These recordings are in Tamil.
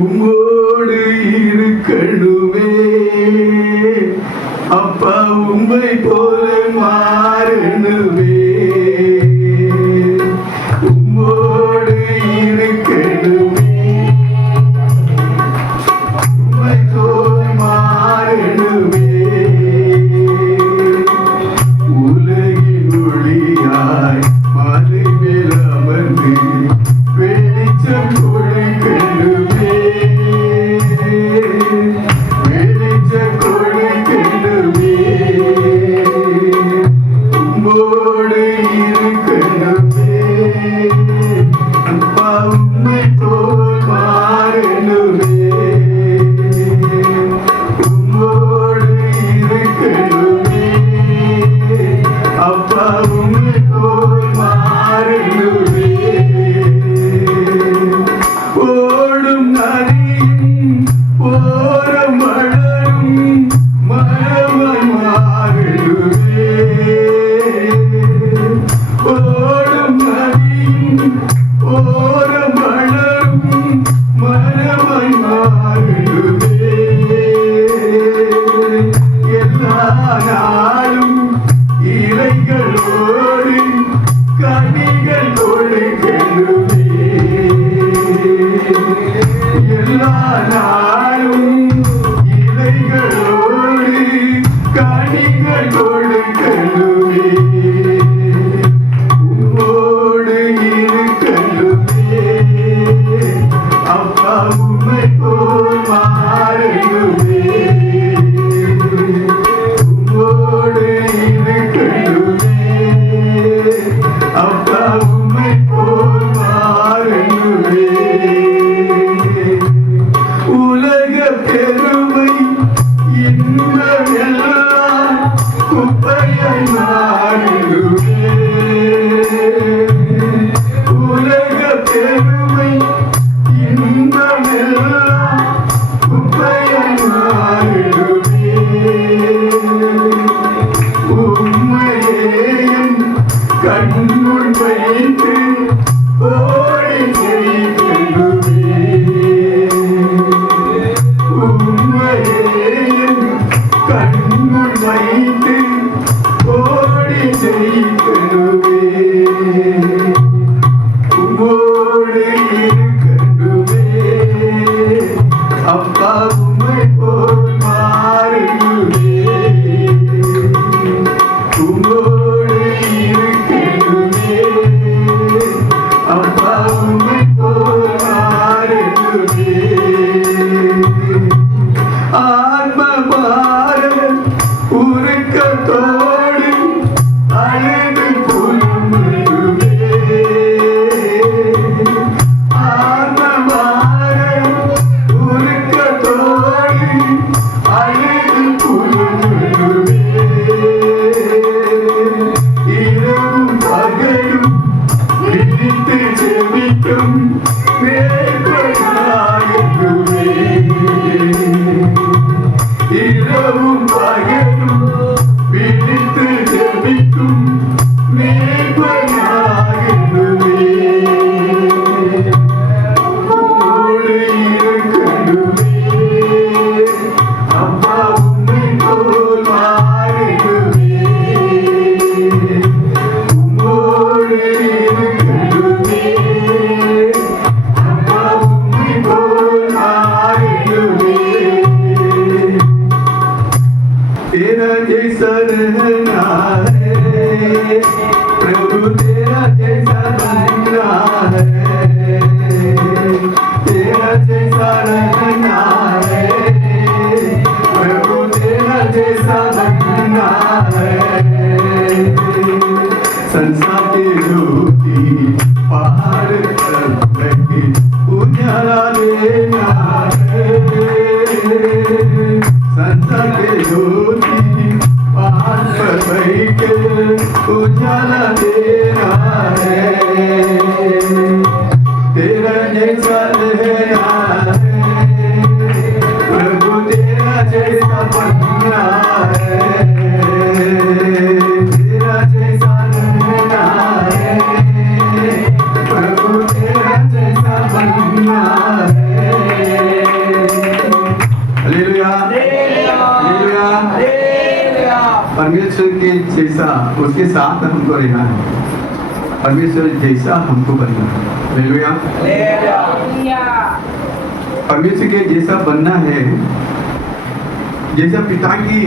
உம்மோடு இருக்கணுமே அப்பா, உம்மை போல மாறணுமே. உம்மோடு இருக்கணுமே, உம்மை போல மாறணுமே. உலகின் ஒளியாய் மலை மேல் அமர்ந்து வெளிச்சம் கொடுக்கணுமே, வெளிச்சம் கொடுக்கணுமே. உம்மோடு இருக்கணுமே அப்பா, உம்மை போல் மாறணுமே. உம்மோடு இருக்கணுமே அப்பா, உம்மை போல் மாறணுமே. ஓடும் நதியின் ஓரம் வளரும் மரமாய் மாறணுமே. ஓடும் நதியின் ஓரம் வளரும் மரமாய் மாறணுமே. எல்லா நாளும் இலைகளோடு கனிகள் கொடுக்கணுமே. எல்லா நாளும் இலைகளோடு கனிகள் கொடுக்கணுமே. உம்மோடு இருக்கணுமே அப்பா, உம்மை போல் மாறணுமே. உம்மோடு இருக்கணுமே அப்பா, உம்மை போல் மாறணுமே. உலக பெருமை இன்பம் எல்லாம் குப்பையாய் மாறணுமே. உலக பெருமை இன்பம் எல்லாம் குப்பையாய் மாறணுமே. உம்மையேயும் கண்முன் வைத்து ஓடி ஜெயிக்கணுமே. உம்மையேயும் கண்முன் வைத்து ஓடி ஜெயிக்கணுமே. உம்மோடு இருக்கணுமே அப்பா, உம்மை போல் மாறணுமே. உம்மோடு இருக்கணுமே அப்பா, உம்மை போல் மாறணுமே. ஆத்ம பாரம் உருக்கத்தோடு அழுது புலம்புமே. ஆத்ம பாரம் உருக்கத்தோடு அழுது புலம்புமே. இரவும் பகலும் விழித்து ஜெபிக்கும் மேற்படாயுமே. இரவும் பகலும் விழித்து ஜெபிக்கும் மேற்படாயுமே. உம்மோடு இருக்கணுமே அப்பா, உம்மை போல் மாறணுமே. உம்மோடு இருக்கணுமே அப்பா, உம்மை போல் மாறணுமே. तेरा जैसा रहना है प्रभु, तेरा जैसा रहना है. तेरा जैसा रहना है प्रभु, तेरा जैसा रहना है. संसार की ज्योति पहाड़ पर बैठी उजाला देना है. संसार के ज्योति पहाड़ पर बैठ उजाला देना है. तेरा जैसा रहना है प्रभु, तेरा जैसा बनना है. तेरा जैसा रहना है प्रभु, तेरा जैसा बनना है. जैसा उसके साथ हमको रहना है, परमेश्वर जैसा हमको बनना है। हालेलुया। परमेश्वर के जैसा बनना है, जैसा पिता की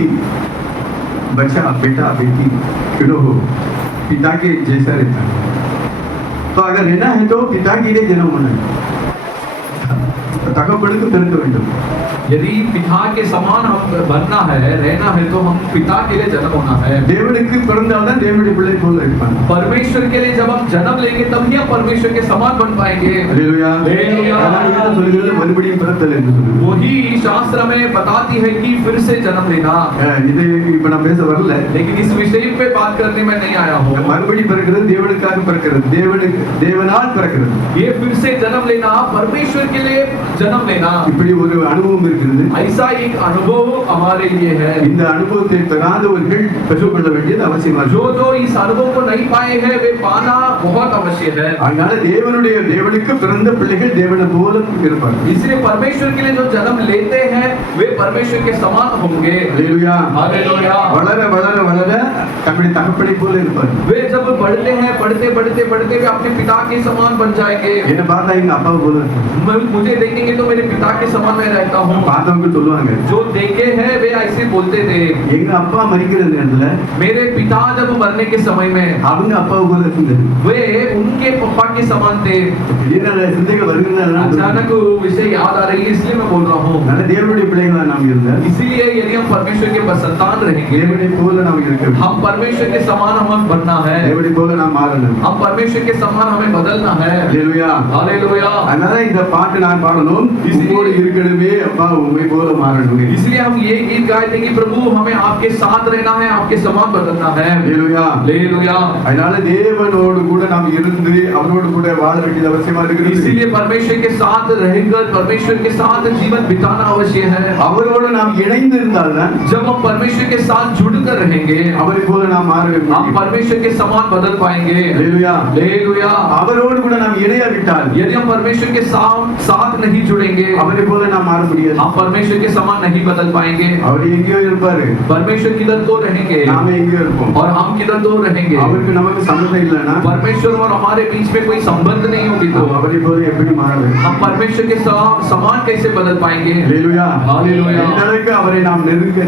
बच्चा बेटा बेटी क्यों हो पिता के जैसा रहता है। तो अगर रहना है तो पिता के लिए जन्म होना है, तकबड़को பிறக்க வேண்டும்। यदि पिता के समान हम बनना है, रहना है, तो हम पिता के लिए जन्म होना है। தேவனுக்கு பிறந்தால்தான் தேவனுடைய பிள்ளை போல இருப்பான்। परमेश्वर के लिए जब हम जन्म लेंगे तभी हम परमेश्वर के समान बन पाएंगे। हालेलुया। हालेलुया। வேதம் சொல்கிறது மறுபடியும் பிறத்தல் என்று சொல்லுது। वही शास्त्र में बताती है कि फिर से जन्म लेना। இது இப்ப நான் பேச வரல, लेकिन इस विषय पे बात करने में नहीं आया हूँ। மறுபடியும் பிறக்கிறது தேவனுக்காக பிறக்கிறது, தேவனால் பிறக்கிறது। ये फिर से जन्म लेना, परमेश्वर के लिए जन्म लेना, இப்படி ஒரு அனுபவம் இருக்கிறது। ऐसा एक अनुभव हमारे लिए है। இந்த அனுபவத்தை பெறாதவர்கள் பெற்றுக்கொள்ள வேண்டியது அவசியமா जो जो इस अनुभव को नहीं पाए हैं वे पाना बहुत अवश्य है। அதனால தேவனுக்கு பிறந்த பிள்ளைகள் தேவனை போல இருப்பார்கள்। इसलिए परमेश्वर के लिए जो जन्म लेते हैं वे परमेश्वर के समान होंगे। हालेलुया। हालेलुया। வளர வளர வளர தம்முடைய தகப்பனை போல இருப்பார்கள்। वे जब बढ़ते हैं, बढ़ते बढ़ते बढ़ते वे अपने पिता के समान बन जाएंगे। என்ன பார்த்தா எங்க அப்பா போல இருப்பாங்க। मुझे देखेंगे तो मेरे पिता के समान मैं रहता हूँ। பார்த்தவங்க சொல்லுவாங்க, जो देखे हैं वे ऐसे बोलते थे। எங்க அப்பா மரிக்கிற நேரத்துல मेरे पिता जब मरने के समय में அவங்க அப்பாவை போல இருந்தது। वे उनके पापा के समान थे। திடீர்னு சிந்தைகள் வருகிறதுனால अचानक विषय याद आ रही है, इसलिए मैं बोल रहा हूँ। நல்ல தேவனுடைய பிள்ளைகளா நாம் இருந்தால், इसीलिए यदि हम परमेश्वर के संतान रहेंगे, தேவனை போல நாம் இருக்க வேண்டும்। हम परमेश्वर के समान हमें बनना है। தேவனை போல நாம் மாறணும்। हम परमेश्वर के समान हमें बदलना है। हालेलुया। हालेलुया। அதனால இந்த பாட்டு நான் பாடணும், உம்மோடு இருக்கணுமே அப்பா உம்மை போல மாறணும்। इसलिए हम ये गीत गाए थे कि प्रभु हमें आपके साथ रहना है, आपके समान बदलना है। हालेलुया। हालेलुया। அதனால தேவனோடு கூட நாம் இருந்து அவரோடு கூட வாழ வேண்டியது அவசியமா இருக்கிறது। इसीलिए परमेश्वर के साथ रहकर परमेश्वर के साथ जीवन बिताना अवश्य है। அவரோடு நாம் இணைந்து இருந்தால்தான் जब हम परमेश्वर के साथ जुड़कर रहेंगे அவரை போல நாம் மாற हम வேண்டும்। परमेश्वर के समान बदल पाएंगे। हालेलुया। हालेलुया। அவரோடு கூட நாம் இணையாவிட்டால் यदि हम परमेश्वर के साथ नहीं जुड़ेंगे அவரை போல நாம் மாற முடியாது। हम परमेश्वर के समान नहीं बदल पाएंगे। அவர் எங்கேயோ இருப்பாரு, परमेश्वर किधर तो रहेंगे நாம எங்கேயோ இருப்போம்। और हम किधर तो रहेंगे। அவருக்கு நமக்கு சம்பந்தம் இல்லைன்னா परमेश्वर और हमारे बीच में कोई संबंध नहीं होगी तो அவரை போல எப்படி மாற வேண்டும்? हम परमेश्वर के समान कैसे बदल पाएंगे। हालेलुया। हालेलुया। எந்த அளவுக்கு அவரை நாம் நெருங்க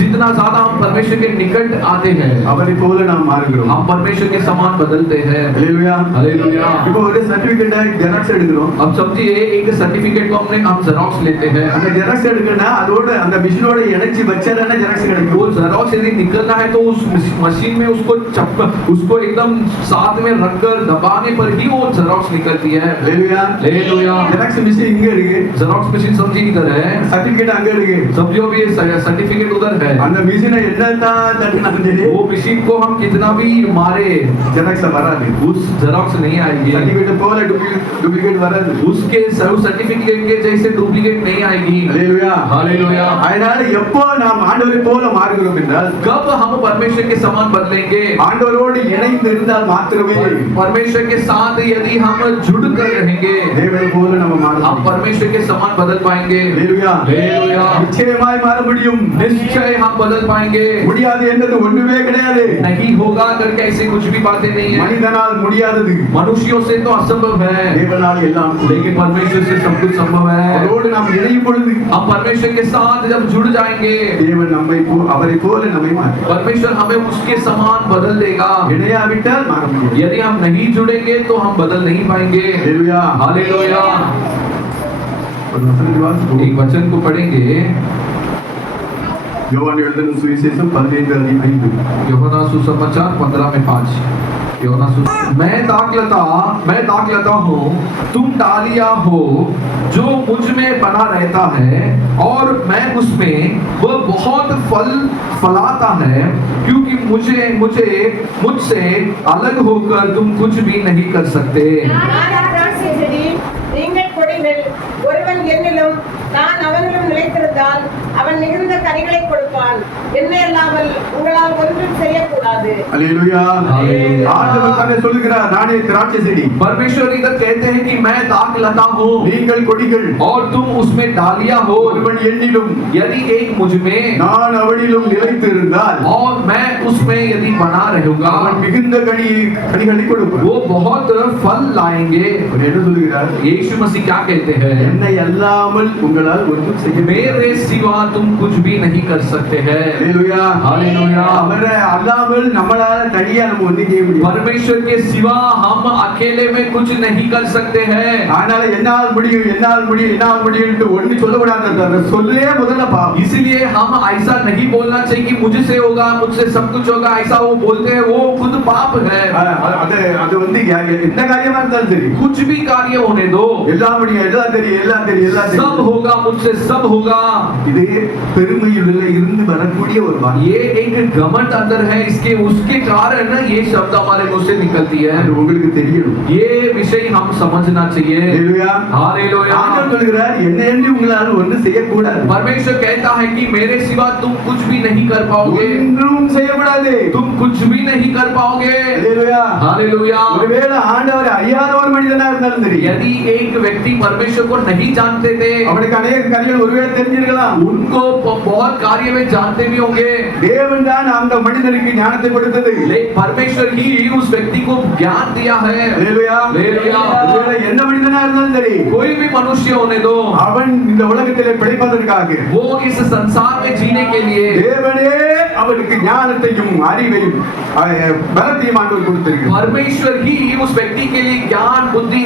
जितना ज्यादा हम परमेश्वर के निकट आते हैं அவரை போல நாம் மாறுகிறோம்। हम परमेश्वर के समान बदलते हैं। हालेलुया। हालेलुया। இப்போ ஒரு சர்டிபிகேட் ஜெராக்ஸ் எடுக்கிறோம்। अब समझिए एक सर्टिफिकेट को हम जेरोक्स लेते हैं। அந்த ஜெராக்ஸ் எடுக்கனா அதோட அந்த மிஷினோட இணைச்சி வச்சாதானே ஜெராக்ஸ் वो கிடைக்கும்। जेरोक्स यदि निकलना है तो उस मशीन में उसको एकदम साथ में रखकर दबाने पर ही वो जेरोक्स निकलती है। हालेलुया। हालेलुया। ஜெராக்ஸ் மிஷின் இங்க இருக்கு, जेरोक्स मशीन समझिए इधर है, சர்டிபிகேட் அங்க இருக்கு। समझो भी सर्टिफिकेट उधर है। அந்த மிஷினை என்னதான் தட்டினாலும் சரி वो मशीन को हम कितना भी मारे ஜெராக்ஸ் வராது। उस जेरोक्स नहीं आएगी। சர்டிபிகேட் போல டூப்ளிகேட் வராது। उसके सर्टिफिकेट के जैसे डुप्लीकेट नहीं आएगी। हालेलुया। हालेलुया। அதனால எப்போ நாம் ஆண்டவரை போல மாறுகிறோம் என்றால் कब हम परमेश्वर के समान बदलेंगे। ஆண்டவரோடு இணைந்து இருந்தால் மாத்திரமே परमेश्वर के साथ यदि हम जुड़ कर रहेंगे தேவனை போல நம்ம हम மாறலாம்। परमेश्वर के समान बदल पाएंगे। हालेलुया। हालेलुया। நிச்சயமாய் மாற முடியும்। निश्चय हम बदल पाएंगे। முடியாது என்றது ஒண்ணுமே கிடையாது। नहीं होगा करके ऐसे कुछ भी बातें नहीं है। மனிதனால் முடியாதது मनुष्यों से तो असंभव है, தேவனால் எல்லாம் கூடும்। लेकिन परमेश्वर से सब कुछ संभव है। அவரோடு நாம் இணையும் பொழுது हम परमेश्वर के साथ जब जुड़ जाएंगे தேவன் அவரை போல நம்மை மாற்றும்। परमेश्वर हमें उसके समान बदल देगा। இணையாவிட்டால் மாற முடியாது। यदि हम नहीं जुड़ेंगे तो हम बदल नहीं पाएंगे। हालेलुया। हालेलुया। ஒரு வசனத்தை வாசிப்போம்। एक वचन को पढ़ेंगे, யோவான் எழுதின சுவிசேஷம் 15:5। यूहन्ना सुसमाचार 15:5। मैं दाखलता हूँ, तुम डालियाँ हो। जो मुझ में बना रहता है और मैं उसमें, वह बहुत फल फलाता है, क्योंकि मुझसे अलग होकर तुम कुछ भी नहीं कर सकते। நீங்கள் கொடிகள், ஒருவன் என்னிலும் நான் அவனிலும் நிலைத்திருந்தால் செய்தால் அவன் மிகுந்த கனிகளை கொடுப்பான். என்ன இல்லாமல் உங்களால் ஒன்றும் செய்யக்கூடாது. அல்லேலூயா. அல்லேலூயா. ஆண்டவர் தானே சொல்லுகிறார், நானே திராட்சை செடி, परमेश्वर इधर कहते हैं कि मैं दाख लता हूँ நீங்கள் கொடிகள். और तुम उसमें डालियां हो। ஒருவன் என்னிலும் यदि एक मुझ में நான் அவனிலும் நிலைத்து இருந்தால் और मैं उसमें यदि बना रहूंगा அவன் மிகுந்த கனிகளை கொடுப்பான். वो बहुत फल लाएंगे। அவர் என்ன சொல்லுகிறார்? यीशु मसीह क्या कहते हैं? என்னை அல்லாமல் உங்களால் ஒன்றும் செய்ய मेरे सिवा तुम कुछ भी नहीं कर सकते हैं। அல்லேலூயா. हालेलुया। அவரை அல்லாமல் நம்மளால தனியா நம்ம ஒன்றும் செய்ய முடியாது. परमेश्वर के सिवा हम अकेले में कुछ नहीं कर सकते हैं। அதனால என்னால் முடியும் என்னால் முடியும் என்னால் முடியும் ஒண்ணு சொல்லக்கூடாது. சொல்லே முதல்ல பாவம். इसलिए हम ऐसा नहीं बोलना चाहिए कि मुझसे होगा, मुझसे सब कुछ होगा, ऐसा वो बोलते हैं, वो खुद पाप है। அது வந்து எந்த காரியமா இருந்தாலும் சரி, कुछ भी कार्य होने दो, எல்லாம் முடியும், எல்லாம் தெரியும், எல்லாம் தெரியும், எல்லாம் सब தெரியும். होगा, मुझसे सब होगा। இது பெருமையில் இருந்து வரக்கூடிய ஒரு வார்த்தை. ये एक घमंड अंदर है, इसके उसके कारण ना ये शब्द हमारे मुंह से निकलती है। அது உங்களுக்கு தெரியணும். ये विषय हम समझना चाहिए। அல்லேலூயா. हालेलुया। ஆண்டவர் சொல்கிறார், என்னை என்று உங்களால் ஒன்றும் செய்யக்கூடாது. परमेश्वर कहता है कि मेरे सिवा तुम कुछ भी नहीं कर पाओगे, ஒன்றும் செய்யக்கூடாது. तुम कुछ भी नहीं कर पाओगे। அல்லேலூயா. हालेलुया। ஒருவேளை ஆண்டவரை அறியாத ஒரு மனிதனா இருந்தாலும் சரி, यदि एक व्यक्ति परमेश्वर को नहीं जानते थे, அவனுக்கு अनेक காரியங்கள் ஒருவேளை தெரிஞ்சிருக்கலாம். उनको बहुत कार्य में जानते भी होंगे, தேவன் தான் அந்த மனிதனுக்கு ஞானத்தை கொடுத்தது. लेकिन परमेश्वर ही उस व्यक्ति को ज्ञान दिया है। அல்லேலூயா. அல்லேலூயா। ஒருவேளை என்ன மனிதனா இருந்தாலும் சரி, कोई भी मनुष्य होने दो, அவன் இந்த உலகத்திலே பிழைப்பதற்காக वो इस संसार में जीने के लिए தேவனே அவனுக்கு ஞானத்தையும் அறிவையும் பலத்தையும் ஆண்டவர் கொடுத்திருக்கிறார். परमेश्वर ही उस व्यक्ति के लिए ज्ञान बुद्धि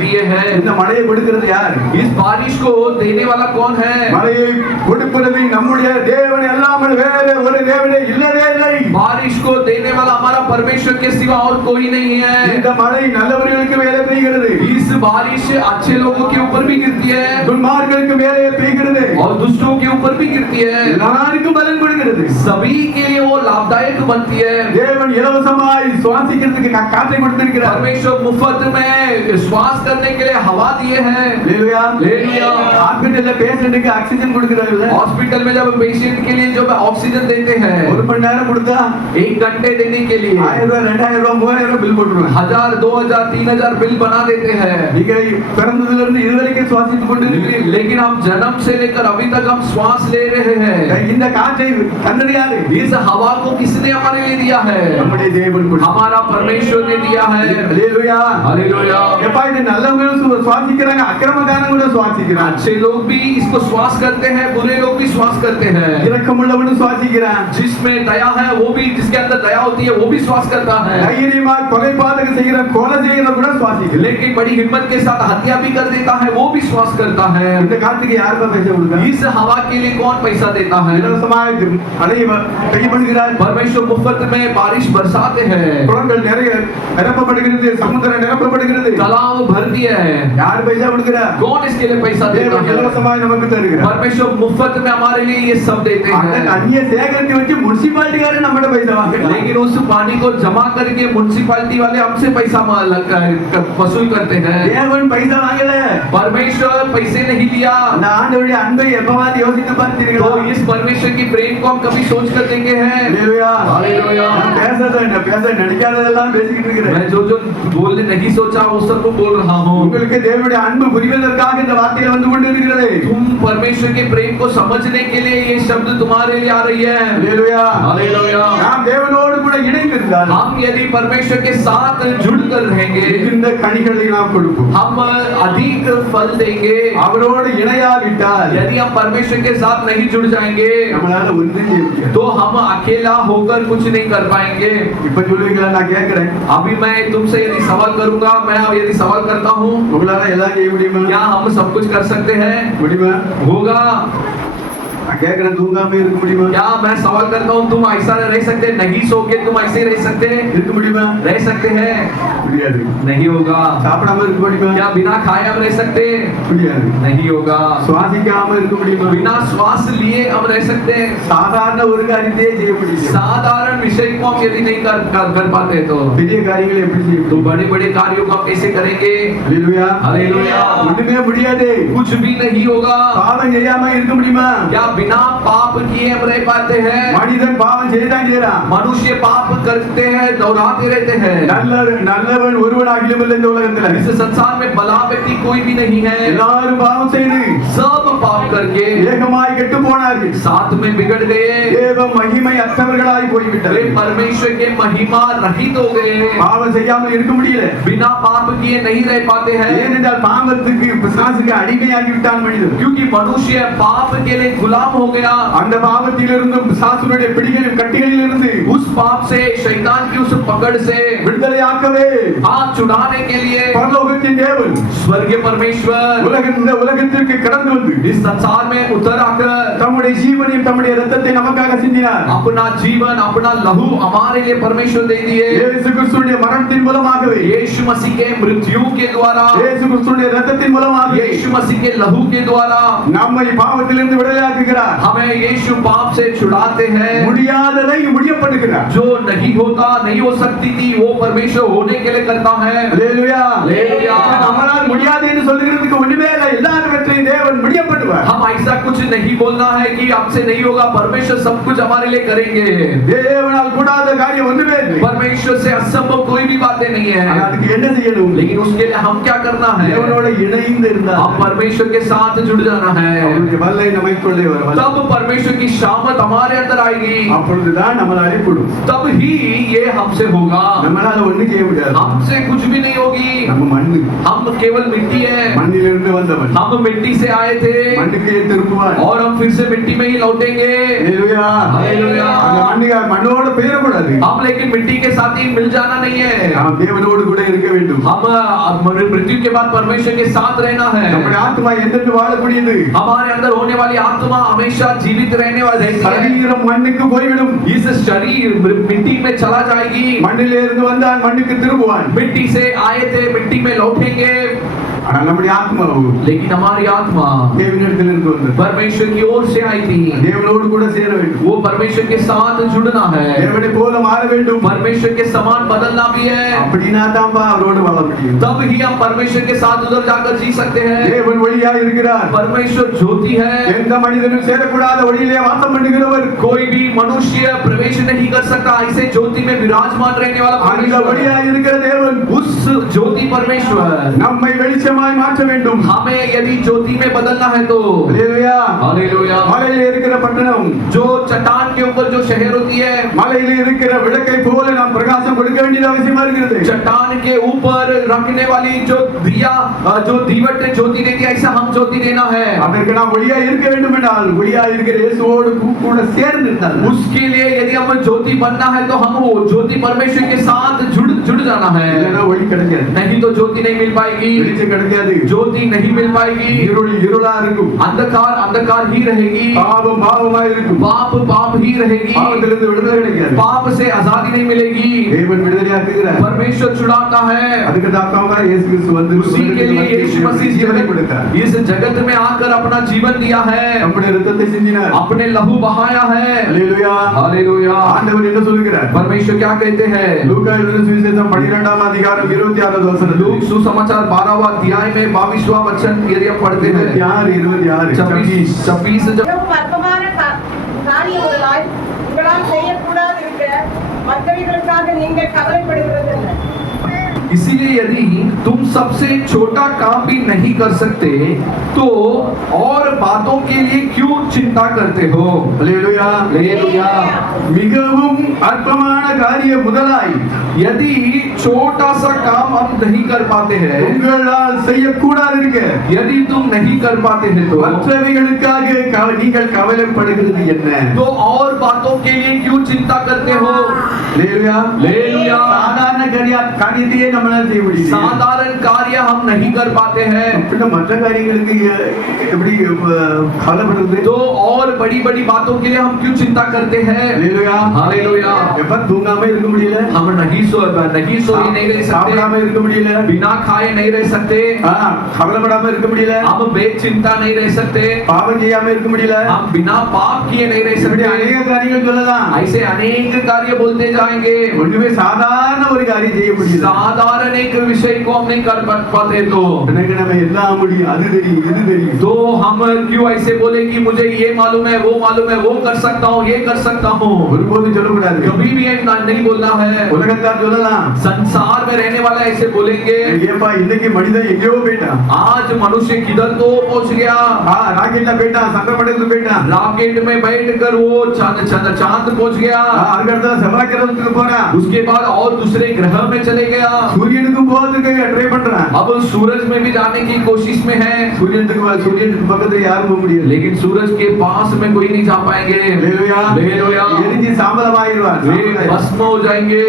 दिए हैं। இந்த மழையை கொடுக்கிறது யார்? इस बारिश को देने वाला कौन है? மழையை கொடுப்பது நம்முடைய தேவன் அல்லாமல் வேற ஒரு தேவனே இல்லவே இல்லை. बारिश को देने वाला हमारा परमेश्वर के सिवा और कोई नहीं है। இந்த மழை நல்லவர்களுக்கு வேலை பெய்கிறது, इस बारिश अच्छे लोगों के ऊपर भी गिरती है துன்மார்க்கருக்கு வேலை பெய்கிறது, और दुष्टों के ऊपर भी गिरती है। எல்லாருக்கும் பலன் கொடுக்கிறது. सभी के लिए वो लाभदायक बनती है। தேவன் இலவசமாய் சுவாசிக்கிறதுக்கு காற்றை கொடுத்திருக்கிறார். परमेश्वर मुफ्त में श्वास करने के लिए हवा दिए हैं। அல்லேலூயா. அல்லேலூயா। ஹாஸ்பிடல்ல பேஷண்ட்டுக்கு ஆக்சிஜன் கொடுக்கிறாங்கல்ல, हॉस्पिटल में जब पेशेंट के लिए जब ऑक्सीजन देते हैं, ஒரு மணி நேரம் கொடுத்தா 1 घंटे देने के लिए 1000 ரூபாய் 2000 ரூபாய் 3000 ரூபாய் பில் போட்டுருவாங்க. 1000 2000 3000 बिल बना देते हैं। நீங்க பிறந்ததுல இருந்து இதுவரைக்கும் சுவாசித்துக் கொண்டு இருக்கிறீர்கள். लेकिन हम जन्म से लेकर अभी तक हम श्वास ले रहे हैं। இந்த காற்றை தந்தது யாரு? इस हवा को किसने हमारे लिए दिया है? நம்முடைய தேவன் கொடுத்தார். हमारा परमेश्वर ने दिया है। அல்லேலூயா. हालेलुया। எப்பா இது நல்லவங்களும் சுவாசிக்கிறாங்க, அக்கிரமக்காரங்களும் சுவாசிக்கிறாங்க. अच्छे लोग भी इसको श्वास करते हैं, बुरे लोग भी श्वास करते हैं। இரக்கமுள்ளவனும் சுவாசிக்கிறான். जिसमें दया है वो भी, जिसके अंदर दया होती है वो भी श्वास करता है। தைரியமா கொலைபாதகம் செய்கிற கொலை செய்கிற கூட சுவாசிக்கிறான். लेकिन बड़ी हिम्मत के साथ हत्या भी कर देता है, वो भी श्वास करता है। இந்த காத்துக்கு யாருப்பா पैसे கொடுத்தா? इस हवा के लिए कौन पैसा देता है? இலவசமாய் மழை பெய்யப்படுகிறார். परमेश्वर मुफ्त में बारिश बरसाते हैं, குளங்கள் நிறைய நிரப்பப்படுகிறது, சமுத்திரம் நிரப்பப்படுகிறது. तालाब भर दिया है। யார் பைசா கொடுக்கிறார்? कौन इसके लिए पैसा देता தேவன் है? இலவசமாய் நமக்கு தருகிறார். परमेश्वर मुफ्त में हमारे लिए ये सब देते அந்த हैं। தண்ணியை சேகரித்து வச்சு முனிசிபாலிட்டிக்காரன் நம்மட பைசா வாங்குறான். लेकिन उस पानी को जमा करके म्युनिसिपैलिटी वाले हमसे पैसा वसूल करते हैं। தேவன் பைசா வாங்கல. परमेश्वर पैसे नहीं लिया। அந்த ஆண்டவருடைய அன்பை எப்பவாவது யோசித்து तो பார்த்தீர்களா? इस परमेश्वर की प्रेम को हम कभी सोच कर देंगे हैं? அல்லேலூயா. हालेलुया। நான் பேச நினைக்காததெல்லாம் பேசிக்கிட்டு இருக்கிறேன். मैं जो बोलने नहीं सोचा वो सब को बोल रहा हूँ। உங்களுக்கு தேவனுடைய அன்பு புரிவதற்காக இந்த வார்த்தைகள் வந்து கொண்டிருக்கிறது. तुम परमेश्वर के प्रेम को समझने के लिए ये शब्द तुम्हारे लिए आ रही है। அல்லேலூயா. हालेलुया। நாம் தேவனோடு கூட இணைந்திருந்தால் हम यदि परमेश्वर के साथ जुड़ कर रहेंगे, இந்த கனிகளை நாம் கொடுப்போம். हम अधिक फल देंगे। அவரோடு இணையாவிட்டால் यदि हम परमेश्वर के साथ नहीं जुड़ जाएंगे நம்மளால ஒன்றும் செய்ய முடியாது. तो हम अकेला होकर कुछ नहीं कर पाएंगे। இப்ப சொல்லுவீங்களா? நான் கேட்கிறேன், अभी मैं तुमसे यदि सवाल करूंगा, मैं अब यदि सवाल करता हूँ, உங்களால எல்லாம் செய்ய முடியுமா? क्या हम सब कुछ कर सकते हैं? முடியுமா? होगा। நான் கேட்கிறேன், தூங்காம இருக்க முடியுமா? क्या मैं सवाल करता हूँ, तुम ऐसा रह सकते? नहीं सो के तुम ऐसे ही रह सकते? இருக்க முடியுமா? रह सकते हैं? முடியாது. नहीं होगा। சாப்பிடாம இருக்க முடியுமா? क्या बिना खाए हम रह सकते? முடியாது. नहीं होगा। சுவாசிக்காம இருக்க முடியுமா? बिना श्वास लिए हम रह सकते हैं? சாதாரண ஒரு காரியத்தையே செய்ய முடியும். साधारण विषय को हम यदि नहीं कर पाते तो பெரிய காரியங்களை எப்படி செய்ய तो முடியும்? बड़े बड़े कार्यों को हम कैसे करेंगे? ஹalleluya. हालेलुया। ஒண்ணுமே முடியாது. कुछ भी नहीं होगा। பாவம் செய்யாம இருக்க முடியுமா? क्या बिना पाप किए हम रह पाते हैं? மனிதன் பாவம் செய்தான் செய்யறான். मनुष्य पाप करते हैं, दोहराते रहते हैं। நல்லவன் ஒருவனாகிலும் இல்லை இந்த உலகத்துல. इस संसार में भला व्यक्ति कोई भी नहीं है। எல்லாரும் பாவம் செய்து सब पाप करके ஏகமாய் கெட்டு போனார்கள். साथ में बिगड़ गए। தேவ மகிமை அற்றவர்களாய் वे போய்விட்டார்கள். परमेश्वर के महिमा रहित हो गए। பாவம் செய்யாமல் இருக்க முடியல. बिना पाप किए नहीं रह पाते हैं। ஏனென்றால் பாவத்துக்கு பிசாசுக்கு அடிமையாகி விட்டான் மனிதன். क्योंकि मनुष्य पाप के लिए गुलाम हो गया। அந்த பாவத்திலிருந்து பிசாசுடைய பிடிகளில் கட்டிகளிலிருந்து उस पाप से, शैतान की उस पकड़ से விடுதலையாக்கவே हाथ छुड़ाने के लिए பரலோகத்தின் தேவன் स्वर्गीय परमेश्वर இந்த உலகத்திற்கு கடந்து வந்து इस संसार में उतर आकर தம்முடைய ஜீவனையும் தம்முடைய இரத்தத்தை நமக்காக சிந்தினார். अपना जीवन, अपना लहू हमारे लिए परमेश्वर दे दिए। இயேசு கிறிஸ்துவின் மரணத்தின் மூலமாகவே, यीशु मसीह के मृत्यु के द्वारा, இயேசு கிறிஸ்துவின் இரத்தத்தின் மூலமாகவே यीशु मसीह के लहू के द्वारा நம்மை பாவத்திலிருந்து விடுதலையாக்குகிறார். हमें यीशु पाप से छुड़ाते हैं। முடியாததை முடியப்படுகிறார். जो नहीं होता, नहीं हो सकती थी, वो परमेश्वर होने के लिए करता है। ஹalleluya. ஹalleluya. நம்மளால் முடியாது என்று சொல்லுகிறதுக்கு ஒண்ணுமே இல்லை. எல்லாவற்றையும் தேவன் முடியப்படுவார். हम ऐसा कुछ नहीं बोलना है कि आपसे नहीं होगा, परमेश्वर सब कुछ हमारे लिए करेंगे। தேவனால் கூடாத காரியம் ஒண்ணுமே இல்லை. परमेश्वर से असंभव कोई भी बातें नहीं ஆனா है। அதுக்கு என்ன செய்யணும்? लेकिन उसके लिए हम क्या करना है? தேவனோட இணைந்து இருந்தால் हम परमेश्वर के साथ जुड़ जाना है। அவருடைய வல்லை நமக்குள்ளே வரும். तब परमेश्वर की शामत हमारे अंदर आएगी। அப்பொழுதுதான் நம்மளால கூடும். तब ही ये हमसे होगा। நம்மளால ஒண்ணு செய்ய முடியாது. हमसे कुछ भी नहीं होगी। நம்ம மண்ணு, हम केवल मिट्टी है। மண்ணிலிருந்து வந்தவன், हम मिट्टी से आए थे மண்ணுக்கே திரும்புவான். और हम फिर से मिट्टी में ही लौटेंगे। ஹalleluya. ஹalleluya. அந்த மண்ணோட பெயரக்கூடாது. हम लेकिन मिट्टी के साथ ही मिल जाना नहीं है। நாம் தேவனோடு கூட இருக்க வேண்டும். हम मृत्यु के बाद परमेश्वर के साथ रहना है। நம்முடைய ஆத்மா என்றென்று வாழக்கூடியது. हमारे अंदर होने वाली आत्मा हमेशा जीवित रहने वाली रहती है। சரீரம் மண்ணுக்கு போய்விடும். इस शरीर मिट्टी में चला जाएगी। மண்ணிலே இருந்து வந்தான், மண்ணுக்கு திரும்புவான். मिट्टी से आए थे, मिट्टी में लौटेंगे। ஆனா நம்முடைய ஆத்மா लेकिन हमारी आत्मा தேவனிடத்திலிருந்து வந்தது. परमेश्वर की ओर से आई थी। தேவனோடு கூட சேர வேண்டும். वो परमेश्वर के साथ जुड़ना है। தேவனை போல மாற வேண்டும். परमेश्वर के समान बदलना भी है। அப்படினா தான்பா அவரோடு வாழ முடியும். तब ही हम परमेश्वर के साथ उधर जाकर जी सकते हैं। தேவன் ஒளியா இருக்கிறார். परमेश्वर ज्योति है। எந்த மனிதனும் சேரக்கூடாத ஒளியிலே வாசம் பண்ணுகிறவர். कोई भी मनुष्य प्रवेश नहीं कर सकता ऐसे ज्योति में विराजमान रहने वाला அந்த परमेश्वर ஒளியா இருக்கிற தேவன் उस ज्योति परमेश्वर நம்மை வெளிச்சமாய் மாற்ற வேண்டும். हमें यदि ज्योति में बदलना है तो ஹalleluya. हालेलुया। மலையிலே இருக்கிற பட்டணம், जो चट्टान के ऊपर जो शहर होती है, மலையிலே இருக்கிற விளக்கை போல நாம் பிரகாசம் கொடுக்க வேண்டியது அவசியமா இருக்கிறது. चट्टान के ऊपर रखने वाली जो दिया, जो दीवट ज्योति देती है, ऐसा हम ज्योति देना है। அதற்கு நாம் ஒளியா இருக்க வேண்டும் என்றால் ஒளியா இருக்கிற இயேசுவோடு கூட சேர்ந்து இருந்தால் उसके लिए यदि हम ज्योति बनना है तो हम वो ज्योति परमेश्वर के साथ जुड़ जाना है। இல்லைன்னா ஒளி கிடைக்காது. नहीं तो ज्योति नहीं मिल पाएगी, வெளிச்சம் கிடைக்காது. ज्योति नहीं मिल पाएगी। இருளா இருக்கும். अंधकार अंधकार ही रहेगी, பாவம் பாவமாய் இருக்கும். पाप पाप ही रहेगी, பாவத்திலிருந்து விடுதலை கிடைக்காது. पाप से आजादी नहीं मिलेगी। தேவன் விடுதலையாக்குகிறார். परमेश्वर छुड़ाता है। அதுக்கு தாக்காக இயேசு கிறிஸ்து வந்து उसी के लिए यीशु मसीह ஜீவனை கொடுத்தார். इस जगत में आकर अपना जीवन दिया है, நம்முடைய இரத்தத்தை சிந்தினார். अपने लहू बहाया है। ஹalleluya. हालेलुया। ஆண்டவர் என்ன சொல்கிறார்? परमेश्वर क्या कहते हैं? லூக்கா எழுதின சுவிசேஷம் 12ஆம் அதிகாரம் 26வது வசனம். लूक सुसमाचार 12वां अध्याय में 22वां वचन यदि हम पढ़ते हैं 26 26 जब மிகவும் அற்பமான காரியங்களாய் உங்களால் செய்யக்கூடாது இருக்கிற மற்றவர்களுக்காக நீங்கள் கவலைப்படுகிறது என்ன? इसीलिए यदि तुम सबसे छोटा काम भी नहीं कर सकते तो और बातों के लिए क्यों चिंता करते हो? ஹalleluya. हालेलुया। மிகவும் அற்பமான காரியம் முதலாய் यदि छोटा सा काम हम नहीं कर पाते हैं, உங்களால் செய்யக்கூடாது இருக்க यदि तुम नहीं कर पाते हैं तो மற்றவைகளுக்காக நீங்கள் கவலைப்படுகிறது என்ன? तो और बातों के लिए क्यों चिंता करते हो? ஹalleluya. हालेलुया। சாதாரண காரியத்தையே நம்மளால செய்ய முடியும். साधारण कार्य हम नहीं कर पाते हैं அப்படின்னா மற்ற காரியங்களுக்கு எப்படி கவலைப்படுறது? तो और बड़ी बड़ी बातों के लिए हम क्यों चिंता करते हैं? அல்லேலூயா. हालेलुया। எப்ப தூங்காம இருக்க முடியல, हम नहीं सो नहीं रह சாப்பிடாம सकते, இருக்க முடியல, बिना खाए नहीं रह सकते, கவலைப்படாம இருக்க முடியல, हम बेचिंता नहीं रह सकते, பாவம் செய்யாம இருக்க முடியல, हम बिना पाप किए नहीं रह இப்படி सकते। அநேக காரியங்கள் சொல்லலாம். ऐसे अनेक कार्य बोलते जाएंगे, ஒண்ணுமே சாதாரண ஒரு காரியம் செய்ய முடியல. साधारण एक विषय को हम नहीं कर पाते तो எனக்கு நம்ம எல்லாம் முடியும், அது தெரியும், இது தெரியும். तो हम क्यों ऐसे बोले कि मुझे ये मालूम है, वो कर सकता हूँ, ये कर सकता हूँ। ஒருபோதும் சொல்லக்கூடாது. कभी भी ये नहीं बोलना है। உலகத்தார் சொல்லலாம், संसार में रहने वाले ऐसे बोलेंगे, ஏப்பா இன்னைக்கு மனிதன் எங்கேயோ போயிட்டான், आज मनुष्य किधर तो पहुंच गया, ராக்கெட்ல போயிட்டான், சந்திரமண்டலத்துக்கு போயிட்டான், रॉकेट में बैठकर वो चांद पहुंच गया, அதுக்கு அடுத்த செவ்வாய் கிரகத்துக்கு போறான், उसके बाद और दूसरे ग्रह में चले गया, சூரியனுக்கு போறதுக்கு ட்ரை பண்றான். अब सूरज में भी जाने की कोशिश में है, சூரியனுக்கு பக்கத்துல யாரும் போக முடியாது. लेकिन सूरज के पास में कोई नहीं जा पाएंगे। அல்லேலூயா. हालेलुया। எரிஞ்சு சாம்பலமாயிருவான். वे भस्म हो जाएंगे।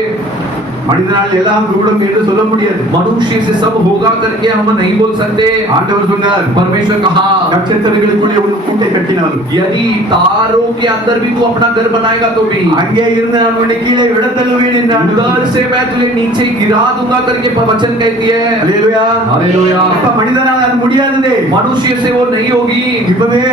மனிதனால் எல்லாம் கூடும் என்று சொல்ல முடியாது. मनुष्य से सब होगा करके हम नहीं बोल सकते। ஆண்டவர் சொன்னார், परमेश्वर कहा, நட்சத்திரங்களுக்குள்ளே ஒரு கூட்டை கட்டினார், यदि तारों के अंदर भी तू अपना घर बनाएगा तो भी அங்கே இருந்து நான் உன்னை கீழே விடத்தள்ளுவேன் என்றார். उधर से मैं तुझे नीचे गिरा दूंगा करके वचन कहती है। அல்லேலூயா. हालेलुया। இப்ப மனிதனால் அது முடியாததே. मनुष्य से वो नहीं होगी। இப்பவே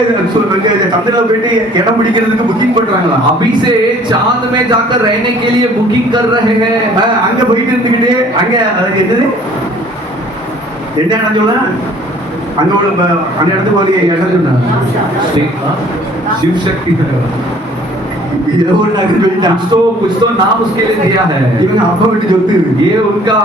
சந்திரல போயிட்டு இடம் பிடிக்கிறதுக்கு புக்கிங் பண்றாங்களா? अभी से चांद में जाकर रहने के लिए बुकिंग कर रहे हैं। அங்க போயிட்டு இருந்துகிட்டு அங்க என்னது என்ன இடம் சொல்ல, அங்க உள்ள அந்த இடத்துக்கு ஒரு இடம் சொன்னா शिव शक्ति ஏதோ ஒரு நகர் சொல்லிட்டான். कुछ तो नाम उसके लिए दिया है। இவங்க அப்பா வீட்டு சொத்து இது. ये उनका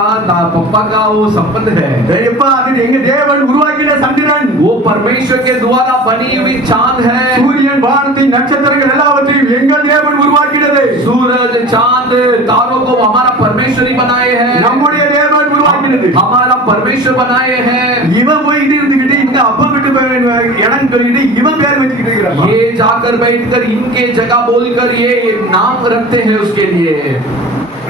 पप्पा का वो संबंध है। எப்பா அது எங்க தேவன் உருவாக்கின சந்திரன், वो परमेश्वर के द्वारा बनी हुई चांद है। சூரியன் வானத்தை நட்சத்திரங்கள் எல்லாவற்றையும் எங்கள் தேவன் உருவாக்கினது. सूरज चांद तारों को हमारा परमेश्वर ही बनाए हैं। நம்முடைய தேவன் உருவாக்கினது. हमारा परमेश्वर बनाए हैं। இவன் போயிட்டு இருந்துகிட்டு இங்க அப்பா வீட்டு இடம் சொல்லிட்டு இவன் பேர் வச்சுக்கிட்டு இருக்கிறான். ये जाकर बैठकर इनके जगह बोलकर ये नाम रखते हैं उसके लिए।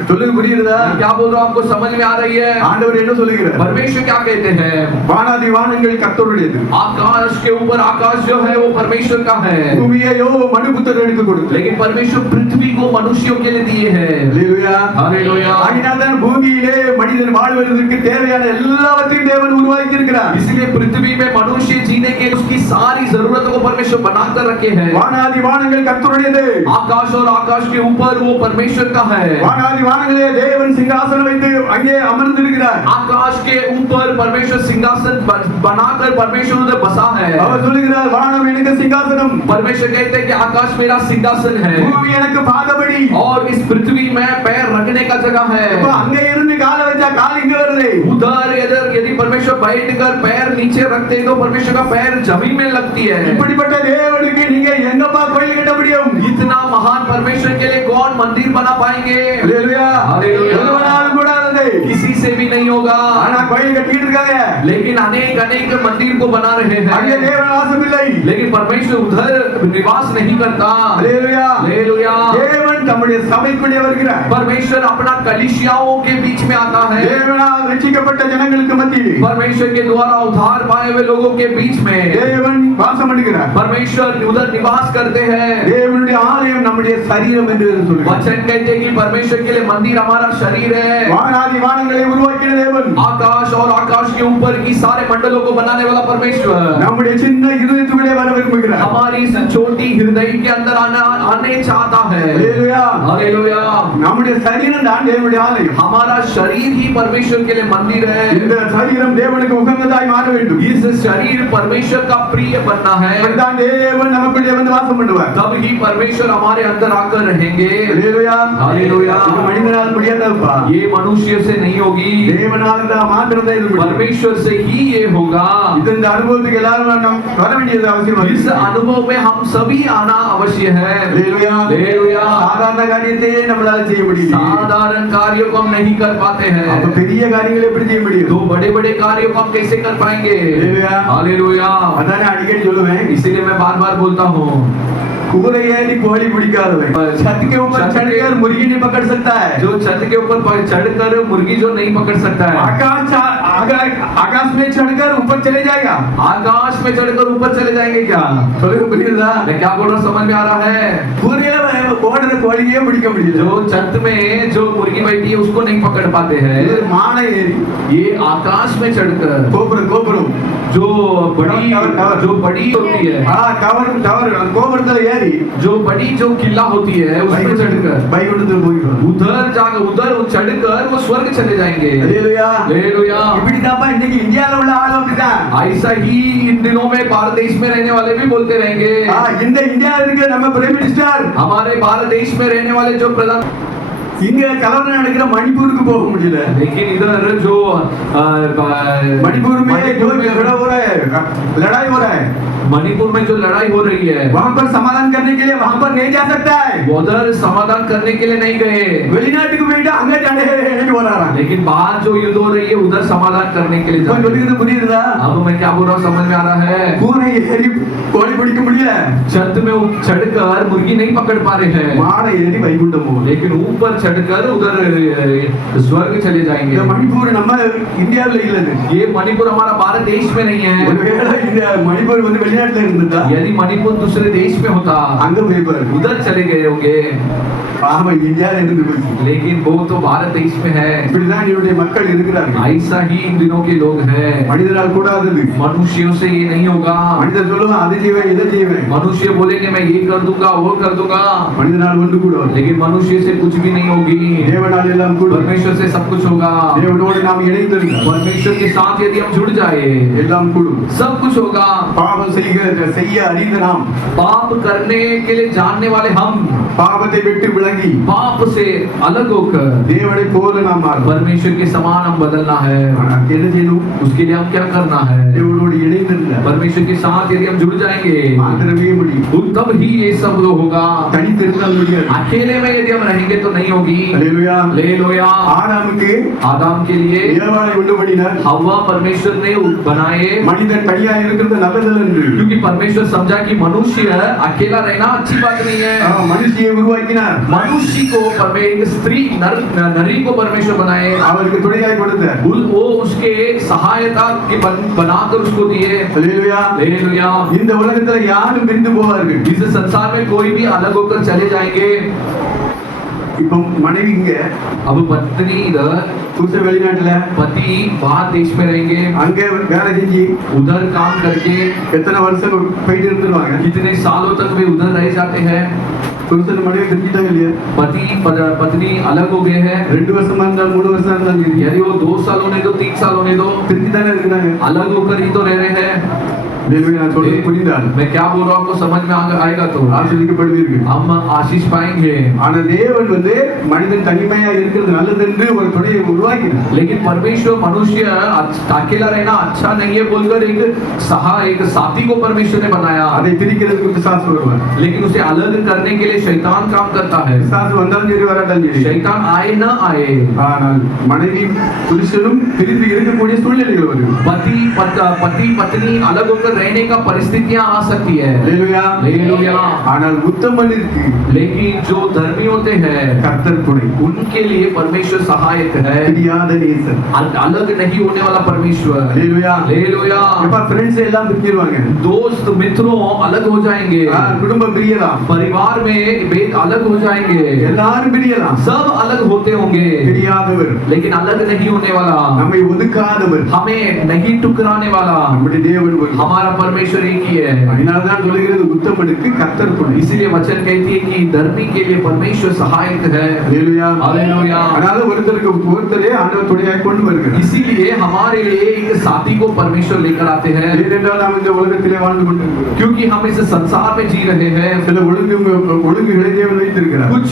சொல்லுங்க, புரியுதா? क्या बोल रहा हूं, आपको समझ में आ रही है? ஆண்டவர் என்ன சொல்லுகிறார்? परमेश्वर क्या कहते हैं? வானாதி வானங்கள் கர்த்தருடையது, आकाश के ऊपर आकाश जो है वो परमेश्वर का है, பூமியையோ மனுபுத்திரனுக்கு கொடுத்தார். लेकिन परमेश्वर पृथ्वी को मनुष्यों के लिए दिए हैं। அல்லேலூயா. हालेलुया। ஆகினால்தான் பூமியிலே மனிதன் வாழ்வதற்கு தேவையான எல்லாவற்றையும் தேவன் உருவாக்கி இருக்கிறார். इसलिए पृथ्वी में मनुष्य जीने के उसकी सारी जरूरतों को परमेश्वर बनाकर रखे हैं। வானாதி வானங்கள் கர்த்தருடையது, आकाश और आकाश के ऊपर वो परमेश्वर का है। வானாதி வானங்களே தேவன் சிங்காசனம் வைத்து அங்கே அமர்ந்திருக்கிறார். आकाश के ऊपर परमेश्वर सिंहासन बनाकर परमेश्वर उधर बसा है। அவர் சொல்லுகிறார், வானம் எனக்கு சிங்காசனம், परमेश्वर कहते हैं कि आकाश मेरा सिंहासन है பூமி எனக்கு பாதபடி. और इस पृथ्वी में पैर रखने का जगह है। இப்ப அங்க இருந்து காலை வச்சா கால் இங்க வருது. उधर इधर यदि परमेश्वर बैठकर पैर नीचे रखते हैं तो परमेश्वर का पैर जमीन में लगती है। இப்படிப்பட்ட தேவனுக்கு நீங்க எங்கப்பா கோயில் கட்ட முடியும்? इतना महान परमेश्वर के लिए कौन मंदिर बना पाएंगे? அல்லேலூயா. हालेलुया। ஒருவனாலும் கூடாதது. किसी से भी नहीं होगा। ஆனா கோயில் கட்டிட்டு இருக்காங்க, लेकिन अनेक अनेक मंदिर को बना रहे அங்கே हैं, தேவன் வாசம் இல்லை. लेकिन परमेश्वर उधर निवास नहीं करता। அல்லேலூயா. हालेलुया। தேவன் தம்முடைய சபைக்குள்ளே வருகிறார். परमेश्वर अपना कलीसियाओं के बीच में आता है। தேவனால் ரட்சிக்கப்பட்ட ஜனங்களுக்கு மத்தியில் परमेश्वर के द्वारा उद्धार पाए हुए लोगों के बीच में தேவன் வாசம் பண்ணுகிறார். परमेश्वर उधर निवास करते हैं। தேவனுடைய ஆலயம் நம்முடைய சரீரம் என்று சொல்கிறார். वचन कहते हैं कि परमेश्वर के लिए मंदिर हमारा शरीर है। வானாதி வானங்களை உருவாக்கின தேவன், आकाश और आकाश के ऊपर की सारे मंडलों को बनाने वाला परमेश्वर நம்முடைய சின்ன இருதயத்துக்குள்ளே வர விரும்புகிறார். हमारी इस छोटी हृदय के अंदर आने चाहता है। அல்லேலூயா. हालेलुया। நம்முடைய சரீரம் தான் தேவனுடைய ஆலயம். हमारा शरीर ही परमेश्वर के लिए मंदिर है। இந்த சரீரம் தேவனுக்கு உகந்ததாய் மாற வேண்டும். इस शरीर परमेश्वर का प्रिय बनना है, அப்பதான் தேவன் நமக்குள்ளே வந்து வாசம் பண்ணுவார். तब ही परमेश्वर हमारे अंदर आकर रहेंगे। அல்லேலூயா. हालेलुया। இது மனிதனால் முடியாதப்பா, ये मनुष्य से नहीं होगी, தேவனால் தான் மாத்திரம் தான் இது முடியும். परमेश्वर से ही ये होगा। இது இந்த அனுபவத்துக்கு எல்லாரும் நாம் வர வேண்டியது அவசியம். इस अनुभव में हम सभी आना अवश्य है। அல்லேலூயா. हालेलुया। சாதாரண காரியத்தையே நம்மளால செய்ய முடியும். साधारण कार्यों को हम नहीं कर पाते அப்ப हैं, பெரிய காரியங்களை எப்படி செய்ய முடியும்? तो बड़े बड़े कार्यों को हम कैसे कर पाएंगे? हालेलुया। हालेलुया। அதான் நான் அடிக்கடி சொல்லுவேன், इसीलिए मैं बार बार बोलता हूँ, कूरे यानी कोहली पिടിக்காதவன் छत के ऊपर छत के- चढ़कर मुर्गी नहीं पकड़ सकता है जो छत के ऊपर चढ़कर मुर्गी जो नहीं पकड़ सकता है, आकाश में चढ़कर ऊपर चले जाएगा आकाश में चढ़कर ऊपर चले जाएंगे क्या? சொல்லுங்க புரியுதா मैं क्या बोल रहा हूँ, समझ में आ रहा है? पूरे ஓடுற கோழியே பிடிக்க முடியல जो छत में जो मुर्गी बैठी है उसको नहीं पकड़ पाते हैं, இது மானை ஏறி ये आकाश में चढ़कर கோபுரம் जो बड़ी टावर। जो बड़ी होती है, டவர் கோபுரத்துல ஏறி जो बड़ी जो किला होती है उस पर चढ़कर வைகுண்டத்துக்கு போயிடுவாங்க उधर जाकर उधर वो चढ़कर वो स्वर्ग चले जाएंगे। அல்லேலூயா हालेलुया। இப்படிதாப்பா இன்னைக்கு இந்தியால உள்ள ஆளு அப்படிதான் ऐसा ही इन दिनों में भारत देश में रहने वाले भी बोलते रहेंगे। இந்த இந்தியால இருக்கிற நம்ம பிரைம் மினிஸ்டர் हमारे भारत देश में रहने वाले जो प्रधान, இங்க கலவரம் நடக்கிற மணிப்பூருக்கு போக முடியல लेकिन इधर जो मणिपुर में जो मणिपुर झगड़ा हो रहा है लड़ाई हो रहा है मणिपुर में जो लड़ाई हो रही है वहां पर समाधान करने के लिए वहां पर नहीं जा सकता है उधर समाधान करने के लिए नहीं गए, வெளிநாட்டுக்கு போயிட்டு அங்க சண்டை வராறாங்க लेकिन बाहर जो युद्ध हो रही है उधर समाधान करने के लिए जा रहे हैं। சொல்லுகிறது புரியுதா अब मैं क्या बोल रहा हूँ, समझ में आ रहा है? கூரை ஏறி கோழி பிடிக்க முடியல छत में चढ़कर मुर्गी नहीं पकड़ पा रहे हैं, மானை ஏறி வைகுண்டம் போகும் लेकिन ऊपर चढ़कर उधर स्वर्ग चले जाएंगे। இந்த மணிப்பூர் நம்ம இந்தியாவுல இல்லது ये मणिपुर हमारा भारत देश में नहीं है। ஒருவேளை இந்த மணிப்பூர் வந்து வெளிநாட்டுல இருந்துட்டா यदि मणिपुर दूसरे देश में होता அங்க போய் பாரு उधर चले गए होंगे, ஆமா இந்தியால இருந்து போச்சு लेकिन वो तो भारत देश में है। இப்படிதான் என்னுடைய மக்கள் இருக்கிறார்கள் ऐसा ही इन दिनों के लोग हैं। மனிதரால் கூடாதது मनुष्यों से ये नहीं होगा। மனிதர் சொல்லுவான் அது செய்வேன் இதை செய்வேன் मनुष्य बोलेंगे मैं ये कर दूंगा वो कर दूंगा, மனிதனால் ஒன்று கூடாது लेकिन मनुष्य से कुछ भी नहीं होगी। தேவனால் எல்லாம் கூடும் परमेश्वर से सब कुछ होगा। தேவனோடு நாம் இணைந்திருந்தால் परमेश्वर के साथ यदि हम जुड़ जाए எல்லாம் கூடும் सब कुछ होगा। பாவம் செய்ய அறிந்த நாம் पाप करने के लिए जानने वाले हम பாவத்தை விட்டு விலகி पाप से अलग होकर தேவனை போல நாம் மாறும் परमेश्वर के समान हम बदलना है। அதுக்கு என்ன செய்யணும் उसके लिए हम क्या करना है? தேவனோடு இணைந்திருந்தால் परमेश्वर के साथ यदि हम जुड़ जाएंगे மாத்திரமே முடியும் तब ही ये सब होगा। தனித்திருந்தால் முடியாது अकेले में यदि हम रहेंगे तो नहीं होगी। அல்லேலூயா हालेलुया। ஆதாமுக்கு आदम के लिए ஏவாளை உண்டு பண்ணினார் हवा परमेश्वर ने बनाए, மனிதன் தனியா இருக்கிறது நல்லது என்று क्योंकि परमेश्वर समझा कि मनुष्य अकेला रहना अच्छी बात नहीं है। மனுஷியை உருவாக்கினார் मनुष्य को एक स्त्री नरी को परमेश्वर बनाए, அவருக்கு துணையாய் கொடுத்தார் वो उसके सहायता के बनाकर उसको दिए। அல்லேலூயா हालेलुया। இந்த உலகத்துல யாரும் பிரிந்து போவார்கள் इस संसार में कोई भी अलग होकर चले जाएंगे। இப்போ மனைவி இங்க अब पत्नी इधर, புருஷன் வெளிநாட்டுல पति बाहर देश में रहेंगे, அங்க வேலை செஞ்சு उधर काम करके எத்தனை வருஷம் போயிட்டு இருந்துருவாங்க कितने सालों तक वे उधर रह जाते हैं। புருஷன் மனைவி தெரிஞ்சுட்டாங்க இல்லையா पत्नी अलग हो गए हैं। 2 வருஷமா இருந்தாலும் 3 வருஷம் இருந்தாலும் சரி, यदि वो 2 साल होने दो 3 साल होने दो, பிரிஞ்சு தானே இருக்கிறாங்க अलग होकर ही तो रह रहे हैं। அல்லேலூயா நான் சொல்றது புரிந்தால் मैं क्या बोल रहा हूँ आपको समझ में आएगा तो ஆசீர்வதிக்கப்படுவீர்கள் हम आशीष पाएंगे। ஆனா தேவன் வந்து மனிதன் தனிமையா இருக்கிறது நல்லது என்று ஒரு துணையை உருவாக்கினார் लेकिन परमेश्वर मनुष्य अकेला रहना अच्छा नहीं है बोलकर एक साथी को परमेश्वर ने बनाया, அதை பிரிக்கிறதுக்கு பிசாசு வருவார் लेकिन उसे अलग करने के लिए शैतान काम करता है। பிசாசு வந்தாலும் சரி வராட்டாலும் சரி शैतान आए न आए, ஆனால் மனைவி புருஷனும் பிரிந்து இருக்கக்கூடிய சூழ்நிலைகள் வரும் पति पत्नी अलग होकर रहने का परिस्थितियां आ सकती है। அல்லேலூயா हालेलुया। ஆனால் உத்தமனுக்கு लेकिन जो धर्मी होते हैं கர்த்தர் துணை उनके लिए परमेश्वर सहायक है, பிரியாத நேசர் अलग नहीं होने वाला परमेश्वर। அல்லேலூயா हालेलुया। எப்ப फ्रेंड्स எல்லாம் பிரிஞ்சிருவாங்க दोस्त मित्रों अलग हो जाएंगे, குடும்பம் பிரியலாம் परिवार में भेद अलग हो जाएंगे, எல்லாரும் பிரியலாம் सब अलग होते होंगे, பிரியாதவர் लेकिन अलग नहीं होने वाला, நம்மை ஒதுக்காதவர் हमें नहीं टुकराने वाला நம்முடைய தேவன் ஒரு हमारा परमेश्वर एक ही है। அதனால்தான் சொல்லுகிறது உத்தமனுக்கு கர்த்தர் துணை इसीलिए वचन कहती है कि धर्मी के लिए परमेश्वर सहायक है। அல்லேலூயா हालेलुया। அதனால ஒருத்தரே ஆண்டவர் துணையாய் கொண்டு வருகிறார் इसीलिए हमारे लिए एक साथी को परमेश्वर लेकर आते हैं, ஏனென்றால் நாம் இந்த உலகத்திலே வாழ்ந்து கொண்டிருக்கிறோம் क्योंकि हम इस संसार में जी रहे हैं। சில ஒழுங்குகளை தேவன் வைத்திருக்கிறார் कुछ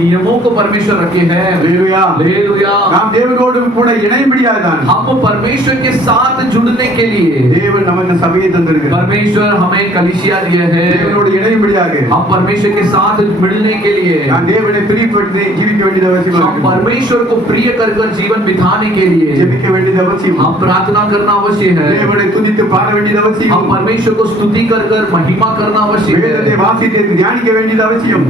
नियमों को परमेश्वर रखे हैं। அல்லேலூயா हालेलुया। நாம் தேவனோடு கூட இணைய முடியாதான் हम परमेश्वर के साथ जुड़ने के लिए தேவன் நமக்கு சபையை தந்திருக்கிறார். परमेश्वर हमें कलीसिया दिए है, தேவனோடு இணையும்படியாக हम परमेश्वर के साथ मिलने के लिए, நான் தேவனை பிரியப்பட்டு ஜீவிக்க வேண்டியது அவசியம். हम परमेश्वर को प्रिय कर जीवन बिताने के लिए ஜெபிக்க வேண்டியது அவசியம். हम प्रार्थना करना अवश्य है, தேவனை துதித்து பாட வேண்டியது हम அவசியம். परमेश्वर को स्तुति कर महिमा करना अवश्य வேதத்தை है, வாசித்து தியானிக்க வேண்டியது அவசியம்.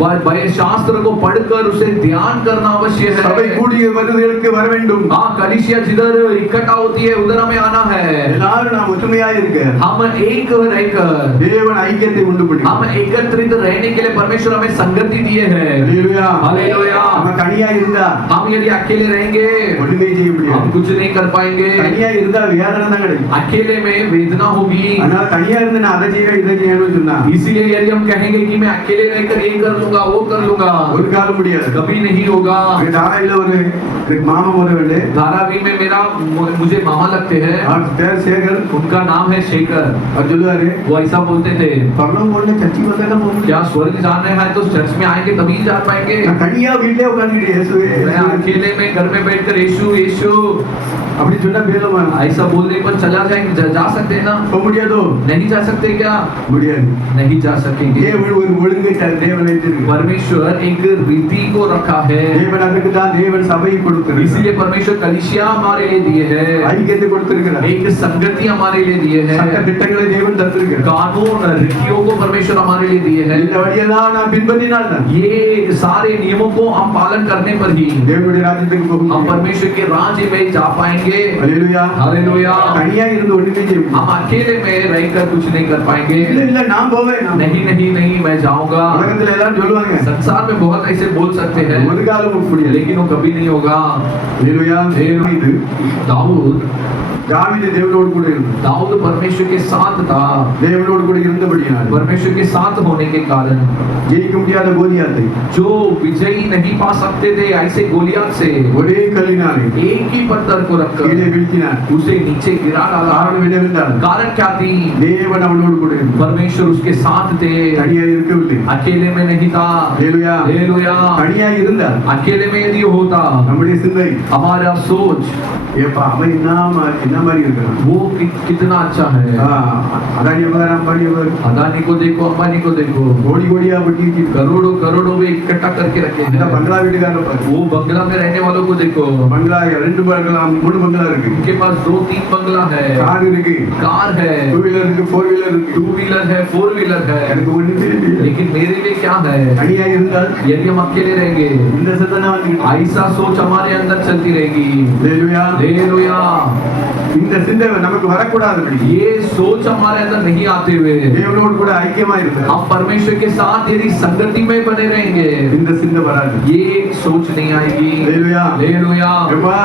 शास्त्र को पढ़कर उसे ध्यान करना अवश्य சபை है। கூடிய வருதலுக்கு வர வேண்டும். हाँ, कलीसिया जिधर इकट्ठा होती है उधर हमें आना है, எல்லாரும் நாம் ஒற்றுமையாக இருக்க हम एक रहकर, தேவன் ஐக்கியத்தை உண்டு பண்ணி हम एकत्रित रहने के लिए परमेश्वर हमें संगति दिए है। ஹalleluya. हालेलुया। நம்ம தனியா இருந்தா हम यदि अकेले रहेंगे ஒண்ணுமே செய்ய हम முடியாது. कुछ नहीं कर पाएंगे, தனியா இருந்தா வேதனை தான் கிடைக்கும். अकेले में वेदना होगी। ஆனா தனியா இருந்து நான் அதை செய்ய இதை செய்யணும்னு சொன்னா इसीलिए यदि हम कहेंगे कि मैं अकेले रहकर ये कर लूंगा वो कर लूंगा, ஒரு காலம் முடியாது. कभी नहीं होगा। தாராயில ஒரு எனக்கு மாமா ஒரு வேண்டு धारावी में मुझे मामा लगते हैं, அவர் பேர் சேகர். उनका नाम है शेखर। அவர் சொல்லுவாரு वो ऐसा बोलते थे, பரலோகம் போன சர்ச்சைக்கு வந்தா தான் போக முடியும். क्या स्वर्ग जाना है तो चर्च में आएंगे तभी जा पाएंगे। நான் தனியா வீட்லயே உட்கார்ந்துட்டு இயேசுவே मैं अकेले में घर में बैठकर यीशु यीशु அப்படி சொன்னா பேலமா ऐसा बोलने पर चला जाएंगे, जा सकते हैं ना? போக முடியாதோ? नहीं जा सकते क्या? முடியாது. नहीं जा सकेंगे। தேவன் ஒரு ஒழுங்கை தேவன் வைத்திருக்கிறார். परमेश्वर एक रीति को रखा है, தேவன் அதுக்கு தான் தேவன் சபையை கொடுத்திருக்கிறார். इसीलिए परमेश्वर कलीसिया हमारे लिए दिए है, ஐக்கியத்தை கொடுத்திருக்கிறார். एक संगति हमारे लिए दिए சட்ட है, திட்டங்களை தேவன் தந்திருக்கிறார். कानून रीतियों को परमेश्वर हमारे लिए दिए है। இந்த வழியெல்லாம் நான் பின்பற்றினால் தான் ये सारे नियमों को हम पालन करने पर ही தேவனுடைய ராஜ்யத்துக்கு போக हम முடியும். परमेश्वर के राज्य में जा पाएंगे। ஹalleluya. हालेलुया। தனியா இருந்து ஒண்ணுமே செய்ய முடியாது. हम अकेले में रहकर कुछ नहीं कर पाएंगे। இல்ல இல்ல நான் போவேன். नहीं नहीं नहीं, मैं जाऊंगा। உலகத்துல எல்லாரும் சொல்லுவாங்க संसार में बहुत ऐसे बोल सकते हैं, ஒரு காலம் முடியாது. लेकिन वो कभी नहीं होगा। ஹalleluya. இது दाऊद தாவீது தேவனோடு கூட இருந்தார். दाऊद परमेश्वर के साथ था, தேவனோடு கூட இருந்தபடியால் परमेश्वर के साथ होने के कारण ஜெயிக்க முடியாத கோலியாத்தை जो विजयी नहीं पा सकते थे ऐसे गोलियत से ஒரே கல்லினாலே एक ही पत्थर को கீழே रखकर வீழ்த்தினார். उसे नीचे गिरा डाला। காரணம் என்னவென்றால் कारण क्या थी? தேவன் அவனோடு கூட இருந்தார். परमेश्वर उसके साथ थे, தனியா இருக்கவில்லை. अकेले में नहीं था। ஹalleluya. हालेलुया। தனியா இருந்தார். अकेले में यदि होता, நம்முடைய சிந்தை हमारा सोच ஏப்பா அவன் என்ன மாதிரி இருக்கிறான். वो कितना अच्छा है। அதானி எவ்வளவு அம்பானி எவ்வளவு अदानी को देखो, अंबानी को देखो, கோடி கோடியா பட்டி करोड़ों करोड़ों में इकट्ठा करके रखे அந்த हैं। பங்களா வீட்டுக்காரர் பாரு. वो बंगला में रहने वालों को देखो, பங்களா 2 பங்களா 3 பங்களா இருக்கு. उनके पास 2-3 बंगला है, கார் இருக்கு, कार है, 2 வீலர் இருக்கு, 4 வீலர் இருக்கு. 2 व्हीलर है, 4 व्हीलर है। எனக்கு ஒண்ணு தெரியல. लेकिन मेरे लिए क्या है? தனியா இருந்தால் यदि हम अकेले रहेंगे, இந்த சிந்தனை வந்து ऐसा सोच हमारे अंदर चलती रहेगी। ஹalleluya. हालेलुया। இந்த சிந்தனை நமக்கு வரக்கூடாதுபடி ये सोच हमारे अंदर नहीं आते हुए தேவனோடு கூட ஐக்கியமா இருந்தால் हम परमेश्वर के साथ यदि संगति में बने रहेंगे, இந்த சிந்தை வராது. ये सोच नहीं आएगी। ஹalleluya. हालेलुया। எப்பா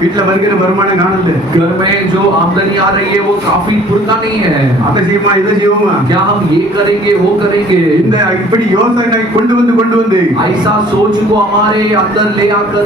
வீட்டுல வருகிற வருமானம் காணல. घर में जो आमदनी आ रही है वो काफी पूरता नहीं है। அதை செய்யுமா இதை செய்வோமா क्या हम ये करेंगे वो करेंगे? இந்த இப்படி யோசனை கொண்டு வந்து ऐसा सोच को हमारे अंदर ले आकर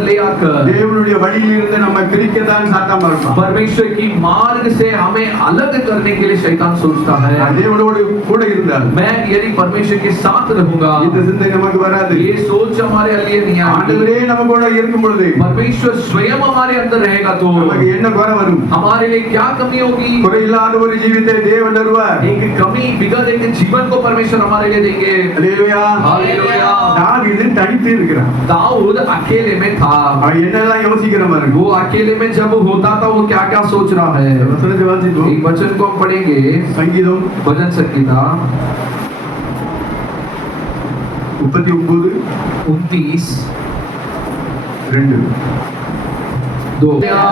தேவனுடைய வழியில் இருந்து நம்ம பிரிக்கத்தான் சாத்தான் பார்ப்பான். परमेश्वर की मार्ग से हमें अलग करने के लिए शैतान सोचता है। தேவனோடு கூட இருந்தால் मैं यदि परमेश्वर के साथ रहूंगा, இந்த சிந்தை நமக்கு வராது. ये सोच हमारे लिए नहीं आएगी। ஆண்டவரே நம்ம கூட இருக்கும் பொழுது परमेश्वर स्वयं हमारे अंदर रहेगा तो நமக்கு என்ன குறை வரும்? हमारे लिए क्या कमी होगी? குறை இல்லாத ஒரு ஜீவித்தை தேவன் தருவார். एक कमी बिगड़ एक जीवन को परमेश्वर हमारे लिए देंगे। ஹalleluya. हालेलुया। தாவீது தனித்து இருக்கிறான். दाऊद अकेले में था, அவன் என்னெல்லாம் யோசிக்கிற மாதிரி वो अकेले में जब होता था वो क्या क्या सोच रहा है। வசனத்தை வாசிப்போம். एक वचन को हम पढ़ेंगे, சங்கீதம் भजन संगीता 39:2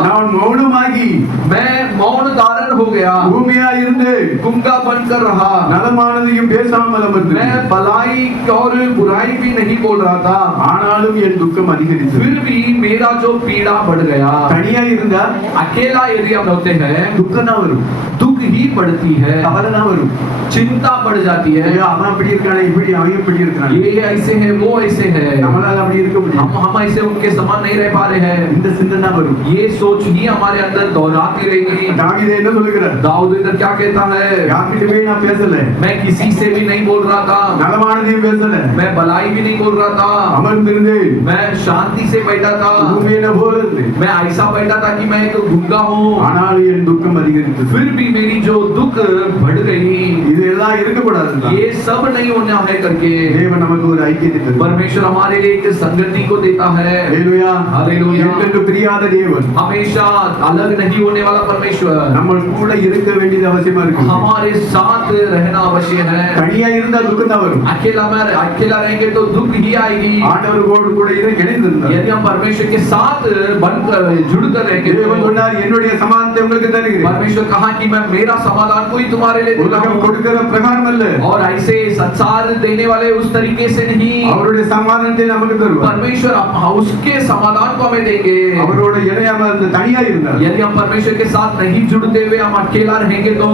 நான் மௌனமாகி मैं मौन धारण हो गया, பூமியா இருந்து गुंगा बनकर रहा, நலமானதையும் பேசாமல் அமர்ந்து मैं भलाई और बुराई भी नहीं बोल रहा था, ஆனாலும் என் துக்கம் அதிகரித்தது. फिर भी मेरा जो पीड़ा बढ़ गया। தனியா இருந்தா अकेला यदि हम होते हैं துக்கம் தான் வரும், दुख ही बढ़ती है, கவலை தான் வரும். चिंता बढ़ जाती है। ஐயோ, அவன் அப்படி இருக்கானே, இப்படி அவன் இப்படி இருக்கானே, ये ऐसे है वो ऐसे है, நம்மளால அப்படி இருக்க முடியும். हम ऐसे उनके समान नहीं रह पा रहे हैं। இந்த சிந்தனை தான் வரும். ये सोच ही हमारे अंदर दोहराती रहेगी। தாவீது என்ன சொல்லுகிறார்? दाऊद इधर क्या कहता है? யார்கிட்டயுமே நான் பேசல, मैं किसी से भी नहीं बोल रहा था, நலமானதையும் பேசல, मैं भलाई भी नहीं बोल रहा था, அமர்ந்திருந்து मैं शांति से बैठा था, பூமியில போல இருந்து मैं ऐसा बैठा था कि मैं एक गूंगा हूँ, ஆனாலும் என் துக்கம் அதிகரித்தது. फिर भी मेरी मेरी जो दुख बढ़ गई, இது எல்லாம் இருக்கக்கூடாது. ये सब नहीं होना है करके தேவன் நமக்கு ஒரு ஐக்கியத்தை தருவார். परमेश्वर हमारे लिए एक संगति को देता है। ஹalleluya. हालेलुया। என்றென்றும் பிரியாத தேவன். हमेशा अलग नहीं होने वाला परमेश्वर நம்ம கூட இருக்க வேண்டியது அவசியமா இருக்கு. हमारे साथ रहना आवश्यक है। தனியா இருந்தா துக்கம் தான் வரும். अकेला रहेंगे तो दुख ही आएगी। ஆண்டவரோடு கூட இணைந்திருந்தா यदि हम परमेश्वर के साथ बनकर जुड़कर रहेंगे, தேவன் சொன்னார் என்னுடைய சமாதானத்தை உங்களுக்கு தருகிறேன். परमेश्वर कहा कि मैं मेरा समाधान कोई तुम्हारे लिए देता உலகம் हूं, கொடுக்கிற பிரகாரம் அல்ல, और ऐसे संसार देने वाले उस तरीके से नहीं। அவருடைய சமாதானத்தை நமக்கு தருவார். परमेश्वर उसके समाधान को हमें देंगे। அவரோட இணையாம அந்த தனியா இருந்தா यदि हम परमेश्वर के साथ नहीं जुड़ते हुए हम अकेला रहेंगे तो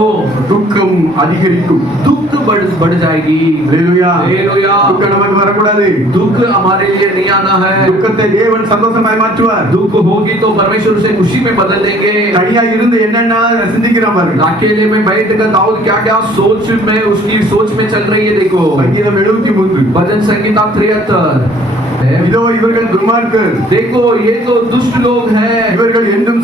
துக்கம் அதிகரிக்கும். दुख बढ़ जाएगी। ஹalleluya. हालेलुया। துக்கம் நமக்கு வரக்கூடாது. दुख हमारे लिए नहीं आना है। துக்கத்தை தேவன் சந்தோஷமாய் மாற்றுவார். दुख होगी तो परमेश्वर उसे खुशी में बदल देंगे। தனியா இருந்து என்னென்ன சிந்திக்கிறான் பாருங்க. अकेले में बैठकर दाऊद क्या क्या सोच में उसकी सोच में चल रही है। देखो சங்கீதம் 73 भजन संगीता 73। இதோ இவர்கள் துன்மார்க்கர், देखो ये तो दुष्ट लोग हैं, இவர்கள் என்றும்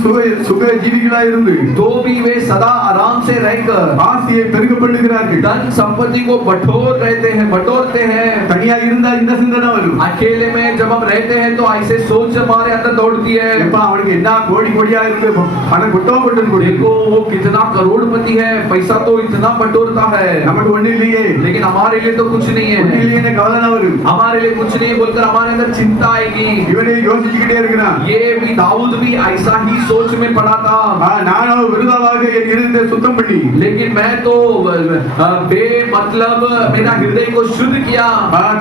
சுக ஜீவிகளாய் இருந்து तो भी वे सदा आराम से रहकर ஆசையை பெருக பண்ணுகிறார்கள். धन संपत्ति को बटोरते हैं। தனியா இருந்தா இந்த சிந்தனை வரும். अकेले में जब हम रहते हैं तो ऐसे सोच हमारे अंदर दौड़ती है। எப்பா அவனுக்கு என்ன கோடி கோடியா இருக்கு, பணம் கொட்டோ கொட்டு देखो वो कितना करोड़पति है, पैसा तो इतना बटोरता है, நமக்கு ஒண்ணு இல்லையே, लेकिन हमारे लिए तो कुछ नहीं ஒண்ணு है। இல்லையே கவலை தான் வரும். हमारे लिए कुछ नहीं बोलकर हमारे अंदर चिंता आएगी। இவனே யோசிச்சுக்கிட்டே இருக்கிறான். ये भी दाऊद भी ऐसा ही सोच में पड़ा था। நானோ விருதாவாக என் இருதயத்தை சுத்தம் பண்ணி, लेकिन मैं तो बेमतलब मेरा हृदय को शुद्ध किया।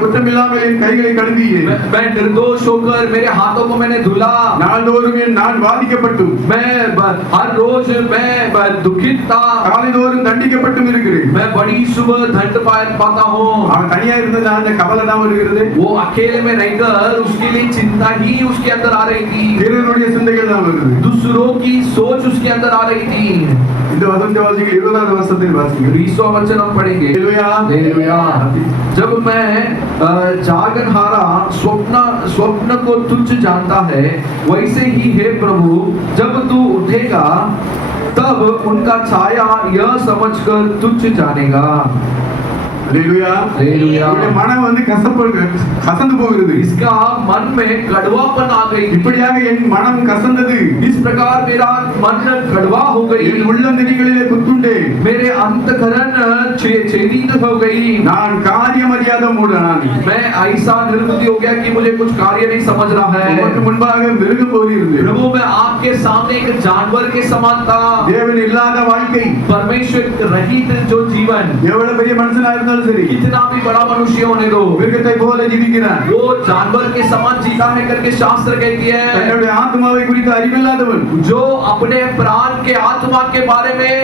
குற்றம் இல்லாமல் என் கைகளை கழுவி, मैं निर्दोष होकर मेरे हाथों को मैंने धुला। நாள்தோறும் நான் வாதிக்கப்பட்டும், मैं हर रोज मैं दुखित था, காலைதோறும் தண்டிக்கப்பட்டும் இருக்கிறேன். मैं बड़ी सुबह दंड पाता हूँ। அவன் தனியா இருந்ததா அந்த கவலை தான் வருகிறது. वो अकेले में रहकर उसके लिए चिंता ही उसके अंदर आ रही थी, பிறருடைய சிந்தைகள் தான் வருது. दूसरों की सोच उसके अंदर आ रही थी। இந்த வசனத்தை வாசிங்க, 20வது வசனத்தை வாசிங்க. 20वां वचन हम पढ़ेंगे। हालेलुया। हालेलुया। जब मैं जागनहारा स्वप्न को तुच्छ जानता है, वैसे ही हे प्रभु जब तू उठेगा तब उनका छाया यह समझकर तुच्छ जानेगा। हालेलुया। हालेलुया। இவருடைய மனம் வந்து கசந்து போகிறது. इसका मन में कड़वापन आ गई। இப்படியாக என் மனம் கசந்தது, इस प्रकार मेरा मन कड़वा हो गई, என் உள்ள நெறிகளிலே குத்துண்டே, मेरे अंतःकरण छेदित हो गई। நான் காரியம் அறியாத மூடனான். मैं ऐसा निर्बुद्धि हो गया कि मुझे कुछ कार्य नहीं समझ रहा உமக்கு है। முன்பாக மிருகம் போல் இருந்தேன். प्रभु मैं आपके सामने एक जानवर के समान था। தேவன் இல்லாத வாழ்க்கை, परमेश्वर रहित जो जीवन, எவ்வளவு பெரிய மனுஷனா இருந்தாலும் சரி, कितना भी बड़ा मनुष्य होने दो, மிருகத்தை போல ஜீவிக்கிறான். वो जानवर के समान जीता है करके शास्त्र कहती है। தன்னுடைய ஆத்மாவை குறித்து அறிவில்லாதவன், जो अपने प्राण के आत्मा के बारे में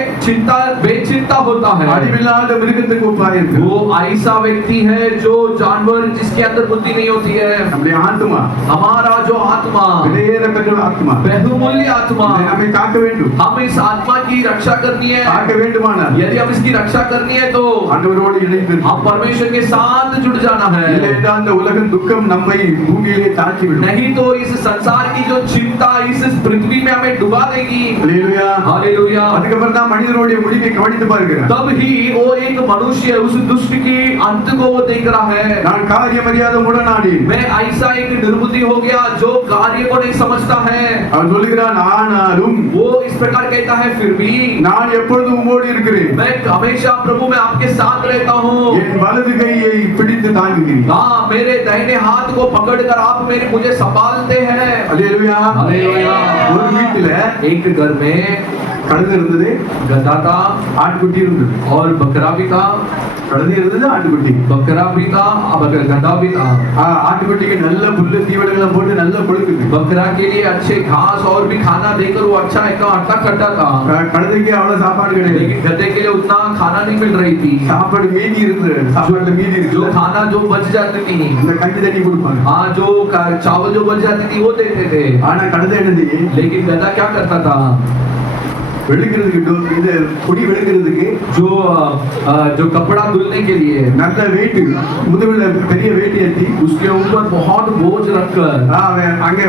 बेचिंता होता है, அறிவில்லாத மிருகத்துக்கு ஒப்பாய் இருக்கு. वो ऐसा व्यक्ति है जो जानवर जिसके अंदर बुद्धि नहीं होती है। நம்முடைய ஆத்மா हमारा जो आत्मा, விலையேறப்பெற்ற ஆத்மா, बहुमूल्य आत्मा, இதை நம்மை காக்க வேண்டும். हम इस आत्मा की रक्षा करनी है। காக்க வேண்டுமானால் यदि हम इसकी रक्षा करनी है तो ஆண்டவரோடு இணைந்து हम परमेश्वर के साथ जुड़ जाना है। இல்லை என்றால் இந்த உலகம் துக்கம் நம்மை பூமியிலே தாக்கிவிடும். नहीं तो इस संसार की जो चिंता इस पृथ्वी में हमें डुबा देगी। हालेलुया। हालेलुया। அதுக்கப்புறம் தான் மனிதனுடைய முடிவை கவனித்து பாருகிறார். तब ही वो एक मनुष्य उस दुष्ट की अंत को वो देख रहा है। நான் காரியம் அறியாத மூடனாடி, मैं ऐसा एक निर्बुद्धि हो गया जो कार्य को नहीं समझता है। அவன் சொல்லுகிறான், ஆனாலும் वो इस प्रकार कहता है फिर भी நான் எப்பொழுதும் உம்மோடு இருக்கிறேன், मैं हमेशा प्रभु मैं आपके साथ रहता हूँ। என் வலது கையை பிடித்து தாங்குகிறேன். हाँ मेरे दाहिने हाथ को पकड़कर आप मुझे संभालते हैं। हालेलुया। हालेलुया। ஒரு வீட்டில एक घर में கழுதை இருந்தது, गधा था ஆட்டுக்குட்டி இருந்தது. और बकरा भी था। கழுதை இருந்தது, ஆட்டுக்குட்டி. बकरा भी था और गधा भी था। ஆட்டுக்குட்டிக்கு நல்ல புல்லு தீவனங்களை போட்டு நல்லா கொழுக்குது. बकरा के लिए अच्छे घास और भी खाना देकर वो अच्छा एकदम आटा खट्टा था, கழுதைக்கு அவ்வளவு சாப்பாடு கிடையாது. लेकिन गधे के लिए उतना खाना नहीं मिल रही थी। சாப்பாடு மீதி இருந்தது, சாப்பாடுல மீதி जो இருக்கு. खाना जो बच जाती थी, இந்த கஞ்சி தண்ணி கொடுப்பாங்க. हाँ जो चावल जो बच जाती थी वो देते थे। ஆனா கழுதை என்ன செய்யும்? लेकिन गधा क्या करता था? வெளுக்கிறதுக்கு இது பொடி வெளுக்கிறதுக்கு जो कपड़ा धुलने के लिए நல்ல வெயிட் முதுகுல பெரிய வெயிட் ஏத்தி उसके ऊपर बहुत बोझ रखकर அவன் அங்கே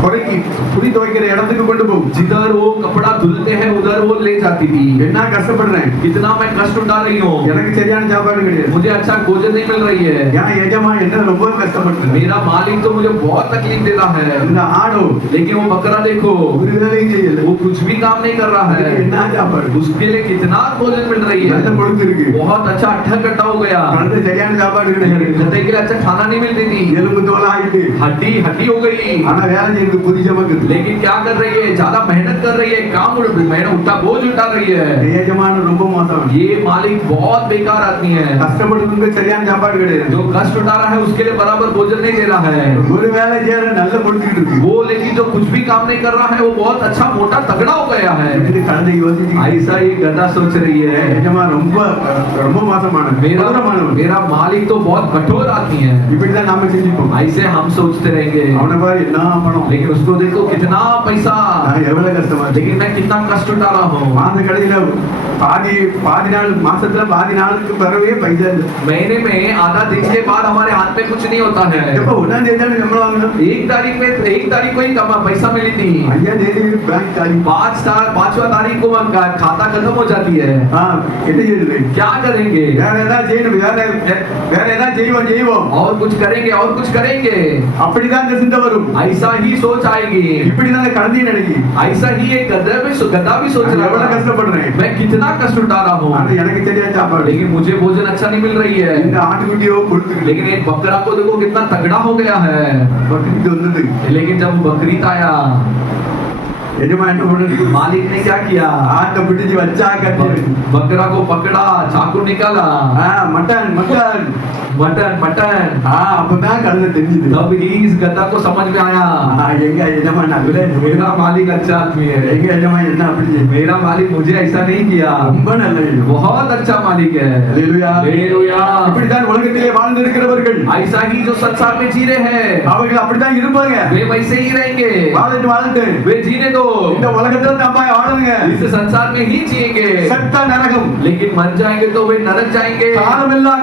துறைக்கு துணி துவைக்கிற இடத்துக்கு கொண்டு போகும். जिधर वो कपड़ा धुलते हैं उधर वो ले जाती थी। என்ன கஷ்டப்படுறேன், कितना मैं कष्ट उठा रही हूँ, எனக்கு சரியான சாப்பாடு கிடையாது, मुझे अच्छा भोजन नहीं मिल रही है, ஏன் எஜமா என்ன ரொம்ப கஷ்டப்படுறேன், मेरा मालिक तो मुझे बहुत तकलीफ देता है। இந்த ஆடோ लेकिन वो बकरा देखो, ஒரு வேலையும் செய்யல, वो कुछ भी काम नहीं कर रहा है, என்ன சாப்பாடு, उसके लिए कितना भोजन मिल रही है, நல்ல பொழுது இருக்கு, बहुत अच्छा अट्ठा कट्टा हो गया, கழுத சரியான சாப்பாடு கிடையாது, गधे के लिए अच्छा खाना नहीं मिलती थी, எலும்பு தோல் ஆயிட்டு, हड्डी हड्डी हो गई, ஆனா வேலை செய்யறது புதி சமக்குது, लेकिन क्या कर रही है, ज्यादा मेहनत कर रही है, काम मेहनत उठा बोझ उठा रही है। எஜமான ரொம்ப மோசம், ये मालिक बहुत बेकार आदमी है, கஷ்டப்படுறதுக்கு சரியான சாப்பாடு கிடையாது, जो कष्ट उठा रहा है उसके लिए बराबर भोजन नहीं दे रहा है, ஒரு வேலை செய்யற நல்ல பொழுதுகிட்டு இருக்கு, वो लेकिन जो कुछ भी काम नहीं कर रहा है वो बहुत अच्छा मोटा तगड़ा हो गया है। இது கழுதை யோசிச்சு ऐसा ये गधा सोच रही है, எஜமா ரொம்ப ரொம்ப மோசமான கொடூரமானவன், मेरा मालिक तो बहुत कठोर आदमी है, இப்படிதான் நாம செஞ்சுப்போம், ऐसे हम सोचते रहेंगे। அவனை பாரு என்ன பணம், लेकिन उसको देखो कितना पैसा, நான் எவ்வளவு கஷ்டமா இருக்கு, लेकिन मैं कितना कष्ट उठा रहा हूँ। மாத கடைசியில பாதி நாள் மாசத்துல பாதி நாளுக்கு பிறவே பைசா இல்லை, महीने में आधा दिन के बाद हमारे हाथ में कुछ नहीं होता है। எப்ப ஒன்னாம் தேதி தானே சம்பளம் வாங்கணும், 1 तारीख को ही पैसा मिली थी, 5ஆம் தேதி பேங்க் காலி, 5वां तारीख को खाता खत्म हो जाती है। என்ன செய்யுது, क्या करेंगे, வேற ஏதாவது செய்யணும், வேற ஏதாவது செய்வோம் और कुछ करेंगे और कुछ करेंगे, அப்படிதான் இந்த சிந்தை வரும், ऐसा ही सोच आएगी, இப்படிதான் கழுதை நினைக்கி, ऐसा ही एक गधा भी सोच எவ்வளவு रहा है, கஷ்டப்படுறேன், मैं कितना कष्ट उठा रहा हूँ, ஆனா எனக்கு சரியான சாப்பாடு, लेकिन मुझे भोजन अच्छा नहीं मिल रही है। இந்த ஆட்டுக்குட்டியோ கொடுத்துக்கிட்டு लेकिन एक बकरा को देखो कितना तगड़ा हो गया है, பக்கத்துக்கு வந்தது, लेकिन जब बकरीद आया எஜமா என்ன பண்ணுது, मालिक ने क्या किया, ஆட்டை பிடிச்சு வச்சா கட்டி, बकरा को पकड़ा, चाकू निकाला, மட்டன் மட்டன், मटन मटन, அப்பதான் கழுதை தெரிஞ்சுது, तब ही इस गधा को समझ में आया எங்க எஜமா நல்ல, मेरा मालिक अच्छा आदमी है, எங்க எஜமா என்ன அப்படி, मेरा मालिक मुझे ऐसा नहीं किया, ரொம்ப நல்ல, बहुत अच्छा मालिक है। அல்லேலூயா, हालेलुया। இப்படிதான் உலகத்திலே வாழ்ந்திருக்கிறவர்கள், ऐसा ही जो संसार में जी रहे हैं அவர்கள் அப்படித்தான் இருப்பாங்க, वे वैसे ही रहेंगे, வாழ்ந்துட்டு वे जीने दो, இந்த உலகத்துல தப்பா ஆளுங்க, इस संसार में ही जिएंगे, சத்த நரகம், लेकिन मर जाएंगे तो वे नरक जाएंगे,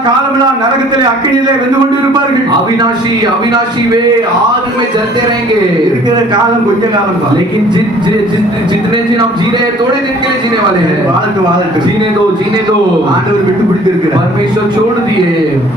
காலமெல்லாம் நரகத்திலே அக்கினியிலே வெந்து கொண்டு இருப்பார்கள், अविनाशी अविनाशी वे आग में जलते रहेंगे, இருக்கிற காலம் கொஞ்ச காலம் தான், लेकिन जितने दिन हम जी रहे हैं थोड़े दिन के लिए जीने वाले हैं, வாழ்ந்து जीने दो, ஆண்டவர் விட்டு பிடித்திருக்கிறார், परमेश्वर छोड़ दिए,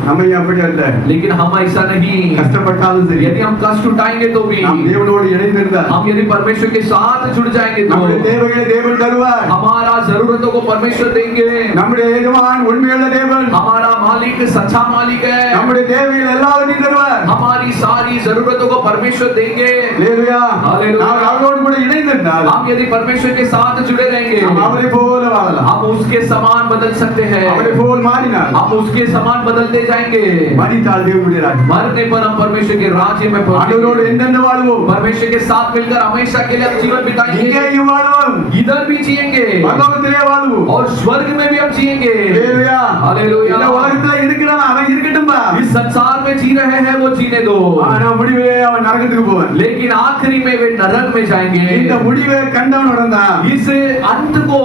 நம்ம அப்படி அல்ல, लेकिन हम ऐसा नहीं, கஷ்டப்பட்டாலும் சரி, यदि हम कष्ट उठाएंगे तो भी, நாம் தேவனோடு இணைந்திருந்தால், हम यदि परमेश्वर के साथ जुड़ जाएंगे तो நம்முடைய தேவைகளை தேவன் தருவார், हमारा जरूरतों को परमेश्वर देंगे, நம்முடைய எஜமான் உண்மையுள்ள தேவன், हमारा मालिक सच्चा मालिक है, நம்முடைய தேவைகள் எல்லாவற்றையும் தருவார், हमारी सारी जरूरतों को परमेश्वर देंगे। அல்லேலூயா, हालेलुया। நாம் அவரோடு கூட இணைந்திருந்தால், हम यदि परमेश्वर के साथ जुड़े रहेंगे நாம் அவரை போல வாழலாம், हम उसके समान बदल सकते हैं, அவரை போல் மாறினால் हम उसके समान बदलते जाएंगे, மரித்தால் தேவனுடைய ராஜ்யம், मरने पर हम परमेश्वर के राज्य में ஆண்டவரோடு पहुंचेंगे, என்னென்ன வாழ்வோம், परमेश्वर के साथ मिलकर हमेशा के लिए हम जीवन बिताएंगे, இங்கேயும் வாழ்வோம், इधर भी जिएंगे பரலோகத்திலே வாழ்வோம், और स्वर्ग में भी हम जिएंगे। அல்லேலூயா, हालेलुया। இந்த உலகத்துல இருக்கிறான் அவன் இருக்கட்டும்பா, इस संसार में जी रहे हैं वो जीने दो, ஆனா முடிவே அவன் நரகத்துக்கு போவான், लेकिन आखिरी में वे नरक में जाएंगे। இந்த முடிவை கண்டவன் நடந்தான், इस अंत को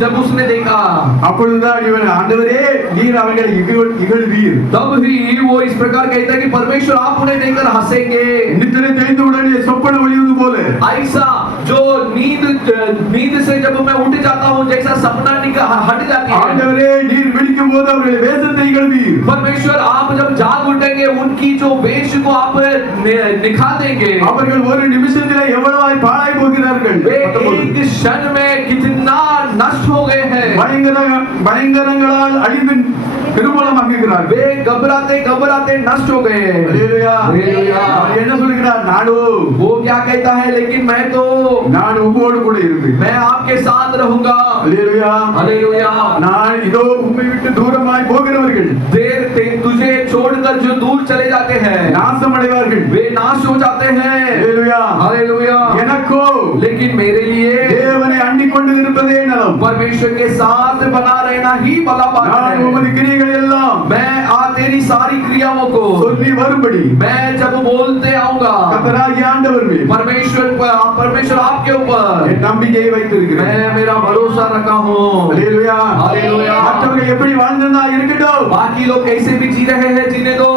जब उसने देखा அப்பொழுதுதான் இவன் ஆண்டவரே நீர் அவங்களை இகழ்வீர், तब ही वो इस प्रकार कहता है कि परमेश्वर आप उन्हें देखकर हंसेंगे, நித்திரை தெளிந்த உடனே சொப்பன ஒளிவது போல, ऐसा जो नींद से जब मैं उठ जाता हूँ जैसा सपना हट जाती है, ஆண்டவரே நீர் விழிக்கும் போது அவர்களை வேஷத்தை இகழ்வீர், परमेश्वर आप जब जाग उठेंगे उनकी जो वेश को आप निखा देंगे, அவர்கள் ஒரு நிமிஷத்திலே எவ்வளவாய் பாழாய் போகிறார்கள், वे एक क्षण में कितना नष्ट हो गए हैं, பயங்கரங்களால் அழிந்து திருமணமாக்குகிறார்கள், वे घबराते नष्ट हो गए। அல்லேலூயா, हालेलुया। அவர் என்ன சொல்கிறார், நானோ वो क्या कहता है, लेकिन मैं तो நான் உங்களோடு கூட இருப்பேன், मैं आपके साथ रहूंगा। அல்லேலூயா, हालेलुया। நான் இதோ உம்மை விட்டு தூரமாய் போகிறவர்கள் तुझे छोड़कर जो दूर चले जाते हैं நாசம் அடைவார்கள், वे नाश हो जाते हैं। அல்லேலூயா, हालेलुया। எனக்கோ लेकिन मेरे लिए தேவனை அண்டிக் கொண்டு இருப்பதே நலம், परमेश्वर के साथ बना रहना ही भला बात நான் है। உமது கிரியைகள் எல்லாம் मैं तेरी सारी क्रियाओं को சொல்லி வரும்படி मैं जब बोलते आऊंगा கர்த்தராகிய ஆண்டவர் மேல் परमेश्वर आपके ऊपर என் நம்பிக்கையை வைத்திருக்கிறேன். मैं मेरा भरोसा रखा हूँ। அல்லேலூயா. हालेलुया। மற்றவர்கள் எப்படி வாழ்ந்திருந்தா இருக்கட்டும், बाकी लोग कैसे भी जी रहे हैं जीने दो।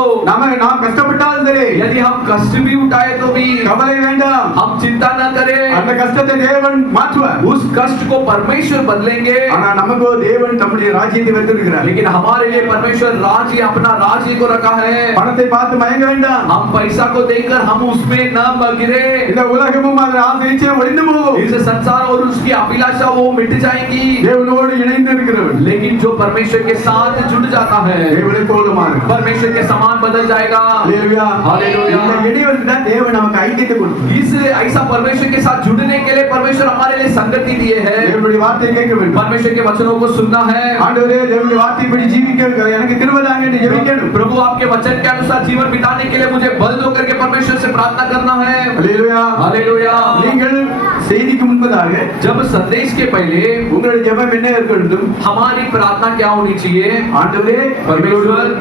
நாம் கஷ்டப்பட்டாலும் சரி, यदि हम कष्ट भी उठाए तो भी கவலை வேண்டாம், हम चिंता न करें। அந்த கஷ்டத்தை தேவன் மாற்றுவார். उस कष्ट को परमेश्वर बदलेंगे। ஆனா நமக்கு தேவன் தம்முடைய ராஜ்யத்தை வைத்திருக்கிறார். लेकिन हमारे लिए परमेश्वर राज्य अपना राज्य को रखा है। பணத்தை பார்த்து மயங்க வேண்டாம், हम पैसा को देखकर हम उसमें न गिरे। இந்த உலகமும் அதன் ஆசை இச்சை ஒளிந்து போகும். इस संसार और उसकी अभिलाषा वो मिट जाएंगी। தேவனோடு இணைந்து இருக்கிறவன் लेकिन जो परमेश्वर के साथ जुड़ जाता है தேவனை போல மாறும். परमेश्वर के समान बदल जाएगा। அல்லேலூயா. हालेलुया। இந்த இணைவதற்கு தான் தேவன் நமக்கு ஐக்கியத்தை கொடுத்தார். इस ऐसा परमेश्वर के साथ जुड़ने के लिए परमेश्वर हमारे लिए संगति दिए है। தேவனுடைய வார்த்தையை கேட்க வேண்டும். परमेश्वर के वचनों को सुनना है। ஆண்டவரே தேவனுடைய வார்த்தைப்படி ஜீவிக்க எனக்கு கிருபை தாங்க என்று ஜெபிக்கணும். प्रभु आपके वचन के अनुसार जीवन बिताने के लिए मुझे बल दो करके परमेश्वर से प्रार्थना करना है। அல்லேலூயா. हालेलुया। நீங்கள் செய்திக்கு முன்பதாக जब संदेश के पहले உங்களுடைய ஜெபம் என்ன இருக்க வேண்டும்? हमारी प्रार्थना क्या होनी चाहिए? ஆண்டவரே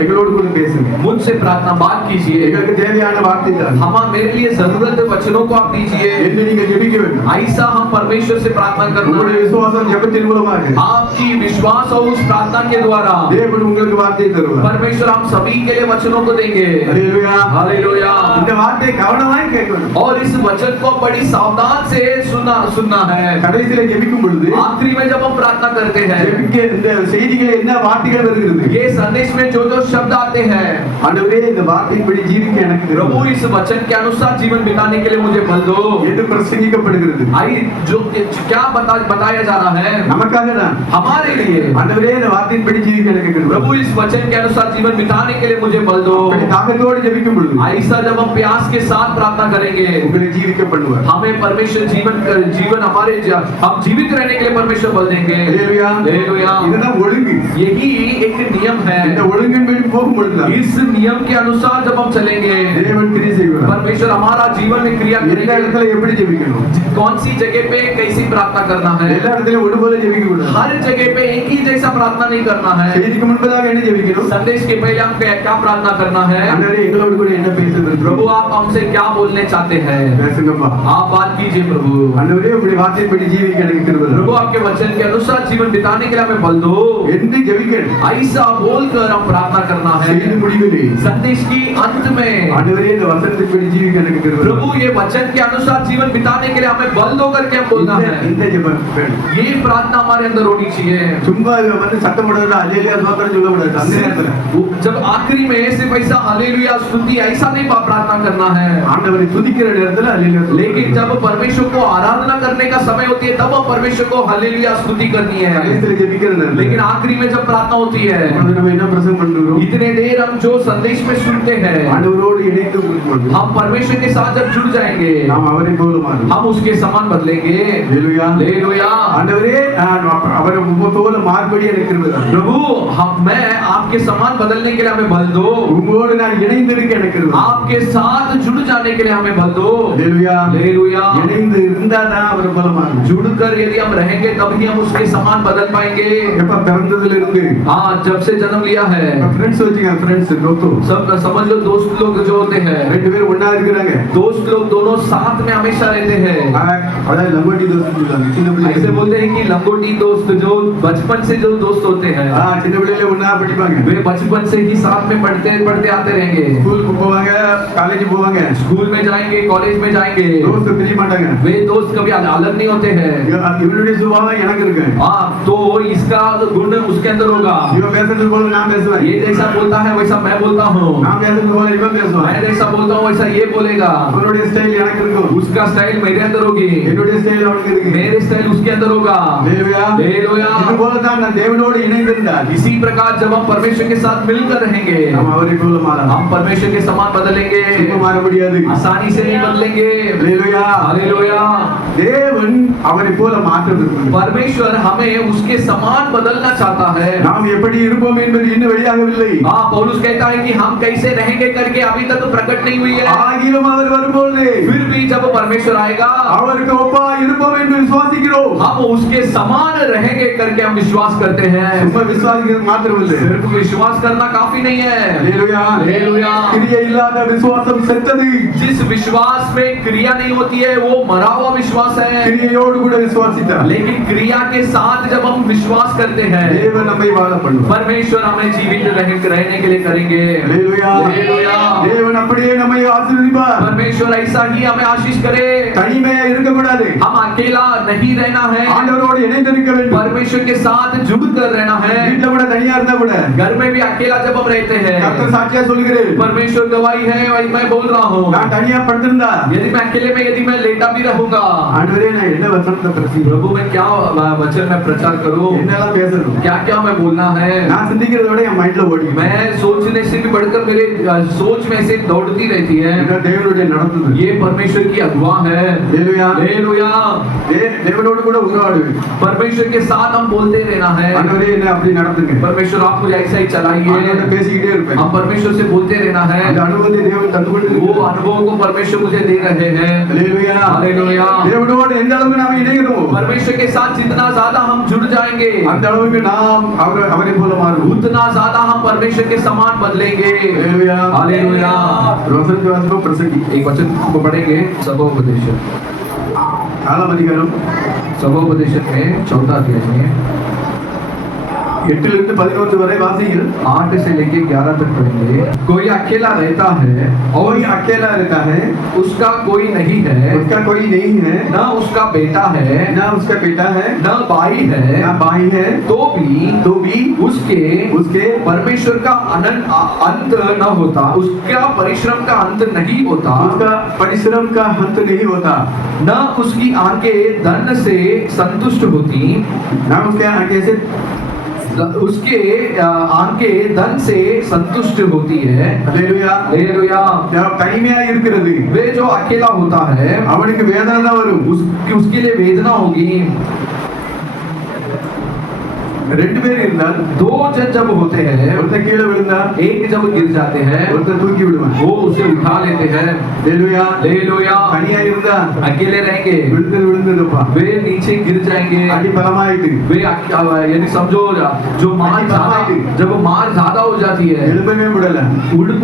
எங்களோடு கூட பேசுங்க. मुझसे प्रार्थना बात कीजिए। எங்களுக்கு தேவையான வார்த்தை தான் हम मेरे लिए जरूरत वचनों को आप दीजिए। என்று நீங்கள் ஜெபிக்க வேண்டும். ऐसा हम परमेश्वर से प्रार्थना करना உங்களுடைய है। விசுவாசம் ஜெபத்தின் மூலமாக आपकी विश्वास और उस प्रार्थना के द्वारा தேவன் உங்களுக்கு வார்த்தையை தருவார். परमेश्वर हम सभी के लिए वचनों को देंगे। அல்லேலூயா. हालेलुया। இந்த வார்த்தையை கவனமாய் கேட்க வேண்டும். और इस वचन को बड़ी सावधान से सुनना है। கடைசியில ஜெபிக்கும் பொழுது आखिरी में जब हम प्रार्थना करते हैं ஜெபிக்க இந்த செய்திகளே என்ன வார்த்தைகள் வருகிறது? ये संदेश में जो जो शब्द आते हैं ஆண்டவரே இந்த வார்த்தையின்படி ஜீவிக்க எனக்கு प्रभु கிருபை इस वचन के अनुसार जीवन बिताने के लिए मुझे बल दो। என்று பிரசங்கிக்கப்படுகிறது. आई जो क्या बताया जा रहा है நமக்காக தான். हमारे लिए। ஆண்டவரே இந்த வார்த்தையின்படி ஜீவிக்க எனக்கு கிருபை. प्रभु इस वचन के अनुसार जीवन बिताने के लिए मुझे बल दो। அப்படி தாகத்தோடு ஜெபிக்கும் பொழுது ऐसा जब हम प्यास के साथ प्रार्थना करेंगे உங்களை ஜீவிக்க பண்ணுவார். हमें परमेश्वर जीवन हमारे हम जीवित रहने के लिए परमेश्वर बल देंगे। அல்லேலூயா. हालेलुया। இதுதான் ஒழுங்கு. यही एक नियम है। இந்த ஒழுங்கின்படி போகும் பொழுது इस नियम के अनुसार जब हम चलेंगे தேவன் கிரியை செய்வார். परमेश्वर हमारा जीवन में क्रिया எல்லா करेंगे। இடத்துல எப்படி ஜெபிக்கணும்? कौन सी जगह पे कैसी प्रार्थना करना है? எல்லா இடத்துலயும் ஒரு போல ஜெபிக்க கூடாது. हर जगह पे एक ही जैसा प्रार्थना नहीं करना है। செய்திக்கு முன்பதாக என்ன ஜெபிக்கணும்? संदेश के पहले हम क्या प्रार्थना करना है? ஆண்டவரே எங்களோடு கூட என்ன பேச प्रभु விரும்புகிறீர்கள்? आप हमसे क्या बोलने चाहते हैं? பேசுங்கப்பா. आप बात कीजिए प्रभु। ஆண்டவரே உங்களுடைய வார்த்தையின்படி ஜீவிக்க எனக்கு கிருபை தாரும். प्रभु आपके वचन के अनुसार जीवन बिताने के लिए हमें बल दो। என்று ஜெபிக்கணும். ऐसा बोलकर हम प्रार्थना करना செய்தி है। முடிவிலே संदेश की अंत में ஆண்டவரே இந்த வசனத்தின்படி ஜீவிக்க எனக்கு கிருபை प्रभु தாரும். ये वचन के अनुसार जीवन बिताने के लिए हमें बल दो करके हम बोलना है। இந்த ஜெபம் வேணும். ये प्रार्थना हमारे अंदर होनी चाहिए। சும்மா வந்து சத்தம் போடுறது அல்லேலூயா ஸ்தோத்திரம் சொல்ல கூடாது. அந்த நேரத்துல जब आखिरी में सिर्फ ऐसा हालेलुया स्तुति ऐसा नहीं प्रार्थना करना है। ஆண்டவரை துதிக்கிற நேரத்துல அல்லேலூயா ஸ்தோத்திரம். लेकिन जब परमेश्वर को आराधना करने का समय होती है तब परमेश्वर को हालेलुया स्तुति करनी है। கடைசியில ஜெபிக்கிற நேரத்துல लेकिन आखिरी में जब प्रार्थना होती है அப்பொழுது நம்ம என்ன பிரசங்கம் பண்றோம்? इतने देर हम जो संदेश में सुनते हैं ஆண்டவரோடு இணைந்து கொள்ளும்போது हम परमेश्वर के साथ जब जुड़ जाएंगे நாம் அவரை போல மாறுவோம். हम उसके समान बदलेंगे। அல்லேலூயா. हालेलुया। ஆண்டவரே நான் அவரை போல மாறுபடி எனக்கு கிருபை தாரும். प्रभु मैं आपके समान बदलने के लिए हमें बल दो। உங்களோடு நான் இணைந்திருக்க எனக்கு கிருபை தாரும். आपके साथ जुड़ जाने के लिए हमें बल दो। அல்லேலூயா. हालेलुया। இணைந்து இருந்தாதான் அவரை போல மாறுவோம். जुड़कर यदि हम रहेंगे तभी हम उसके समान बदल पाएंगे। எப்ப பிறந்ததுல இருந்து हाँ जब से जन्म लिया है ஃப்ரெண்ட்ஸ் வச்சுங்க ஃப்ரெண்ட்ஸ் दोस्तों सब समझ लो दोस्त लोग जो होते हैं ரெண்டு பேரும் ஒண்ணா இருக்கிறாங்க. दोस्त लोग दोनों साथ में हमेशा रहते हैं। அதாவது லங்கோட்டி दोस्त சொல்றாங்க. சின்ன ऐसे பிள்ளைங்க बोलते हैं कि लंगोटी दोस्त जो बचपन से जो दोस्त होते हैं சின்ன பிள்ளையில ஒண்ணா படிப்பாங்க. वे बचपन से ही साथ में पढ़ते आते रहेंगे। ஸ்கூலுக்கு போவாங்க, காலேஜ் போவாங்க. स्कूल में जाएंगे कॉलेज में जाएंगे दोस्त பிரிய மாட்டாங்க. वे दोस्त कभी अलग नहीं होते हैं। இவனுடைய சுபாவம் எனக்கு இருக்கு. हाँ तो इसका गुण उसके अंदर होगा। இவன் பேசுறது போல நான் பேசுவேன். ये जैसा बोलता है वैसा मैं बोलता हूँ। நான் பேசுறது போல இவன் பேசுவான். मैं जैसा बोलता हूँ वैसा ये बोलेगा। அவனுடைய ஸ்டைல் எனக்கு இருக்கும். उसका स्टाइल मेरे अंदर होगी, என்னுடைய ஸ்டைல் அவனுக்கு இருக்கு. मेरे स्टाइल उसके अंदर होगा। ஹalleluya. हालेलुया। இது போல தான் நான் தேவனோடு இணைந்திருந்தால் इसी प्रकार जब हम परमेश्वर के साथ मिलकर रहेंगे நாம் அவரை போல மாறலாம். हम परमेश्वर के समान बदलेंगे। சும்மா மாற முடியாது. आसानी से नहीं बदलेंगे। ஹalleluya. हालेलुया। தேவன் அவரை போல மாற்ற விரும்புகிறார். परमेश्वर हमें उसके समान बदलना चाहता है। நாம் எப்படி இருப்போம் என்பது இன்னும் வெளியாகவில்லை. हाँ पौलुस कहता है कि हम कैसे रहेंगे करके अभी तक प्रकट नहीं हुई है ஆகிலும் அவர் வரும்போது फिर भी जब परमेश्वर आएगा அவருக்கு ஒப்பா இருப்போம் என்று விசுவாசிக்கிறோம். हम उसके समान रहेंगे करके हम विश्वास करते हैं சும்மா விசுவாசிக்கிறது மாத்திரமல்ல, सिर्फ विश्वास करना काफी नहीं है ஹalleluya, हालेलुया கிரியை இல்லாத விசுவாசம் செத்தது. जिस विश्वास में क्रिया नहीं होती है वो मरा हुआ विश्वास है கிரியையோடு கூட விசுவாசித்தார். लेकिन क्रिया के साथ जब हम विश्वास करते हैं தேவன் நம்மை வாழ பண்ணுவார். परमेश्वर हमें जीवित रहने के लिए करेंगे ஹalleluya, हालेलुया தேவன் அப்படியே நம்மை ஆசீர்வதிப்பார். परमेश्वर ऐसा ही हमें आशीष करे தனிமையா இருக்க கூடாது, हम अकेला नहीं रहना है ஆண்டவரோடு இணைந்திருக்க வேண்டும். परमेश्वर के साथ जुड़ कर रहना है வீட்ல கூட தனியா இருந்தா கூட घर में भी अकेला जब हम रहते हैं கர்த்தர் சாட்சியா சொல்கிறேன், परमेश्वर गवाही है वही मैं बोल रहा हूँ நான் தனியா படுத்திருந்தா यदि मैं अकेले में यदि मैं लेटा भी रहूंगा ஆண்டவரே நான் என்ன வசனத்தை பிரசி प्रभु मैं क्या वचन में प्रचार करूं என்னெல்லாம் பேசணும், क्या क्या मैं बोलना है நான் சிந்திக்கிறத விட என் மைண்ட்ல ஓடி मैं सोचने से भी बढ़कर मेरे सोच में से दौड़ती रहती है தேவனுடைய நடத்துது. ये परमेश्वर की अगुवा है ஹalleluya, हालेलुया தேவனோடு கூட உறவாடுவேன். परमेश्वर के साथ हम बोलते रहना है ஆண்டவரே என்ன அப்படி நடத்துங்க, परमेश्वर आप मुझे ऐसा ही चलाइए ஆண்டவர்ட்ட பேசிக்கிட்டே இருப்பேன். हम परमेश्वर से बोलते रहना है அந்த அனுபவத்தை தேவன் தந்து கொண்டு वो अनुभव को परमेश्वर मुझे दे रहे हैं ஹalleluya, हालेलुया தேவனோடு எந்த அளவுக்கு நாம இணைகிறோம் परमेश्वर के साथ जितना ज्यादा हम जुड़ जाएंगे அந்த அளவுக்கு நாம் அவரை போல மாறுவோம். उतना ज्यादा हम परमेश्वर के समान बदलेंगे ஹalleluya, हालेलुया ரோசன் வாசகம் பிரசங்கி एक वचन को पढ़ेंगे सभोपदेश 4 அதிகாரம் सभोपदेश में 4 अध्याय में 8 இருந்து 11 வரை வாசிங்கள். 8 से लेके 11 तक पढ़ेंगे कोई अकेला रहता है और कोई अकेला रहता है, उसका कोई नहीं है उसका कोई नहीं है, न उसका बेटा है ना उसका बेटा है, न भाई ना है भाई है, तो भी उसके परमेश्वर का अंत न होता उसका परिश्रम का अंत नहीं होता उसका परिश्रम का अंत नहीं होता, न उसकी आंखें धन से संतुष्ट होती ना उसके आगे से उसके आंखें धन से संतुष्ट होती है ஹalleluya, हालेलुया தனிமையா இருக்கிறது वे जो अकेला होता है அவனுக்கு வேதனை தான் வரும். उसके लिए वेदना होगी ரெண்டு பேர் இருந்தால் दो जन जब होते हैं ஒருத்தர் கீழே விழுந்தா एक जब गिर जाते हैं ஒருத்தர் தூக்கி விடுவான். वो उसे उठा लेते हैं ஹalleluya, हालेलुया தனியா இருந்தா अकेले रहेंगे விழுந்ததுப்பா वे नीचे गिर जाएंगे அடி பலமாயிட்டு वे यदि समझो जो मार ज्यादा जब मार ज्यादा हो जाती है எழுப்பவே முடியல.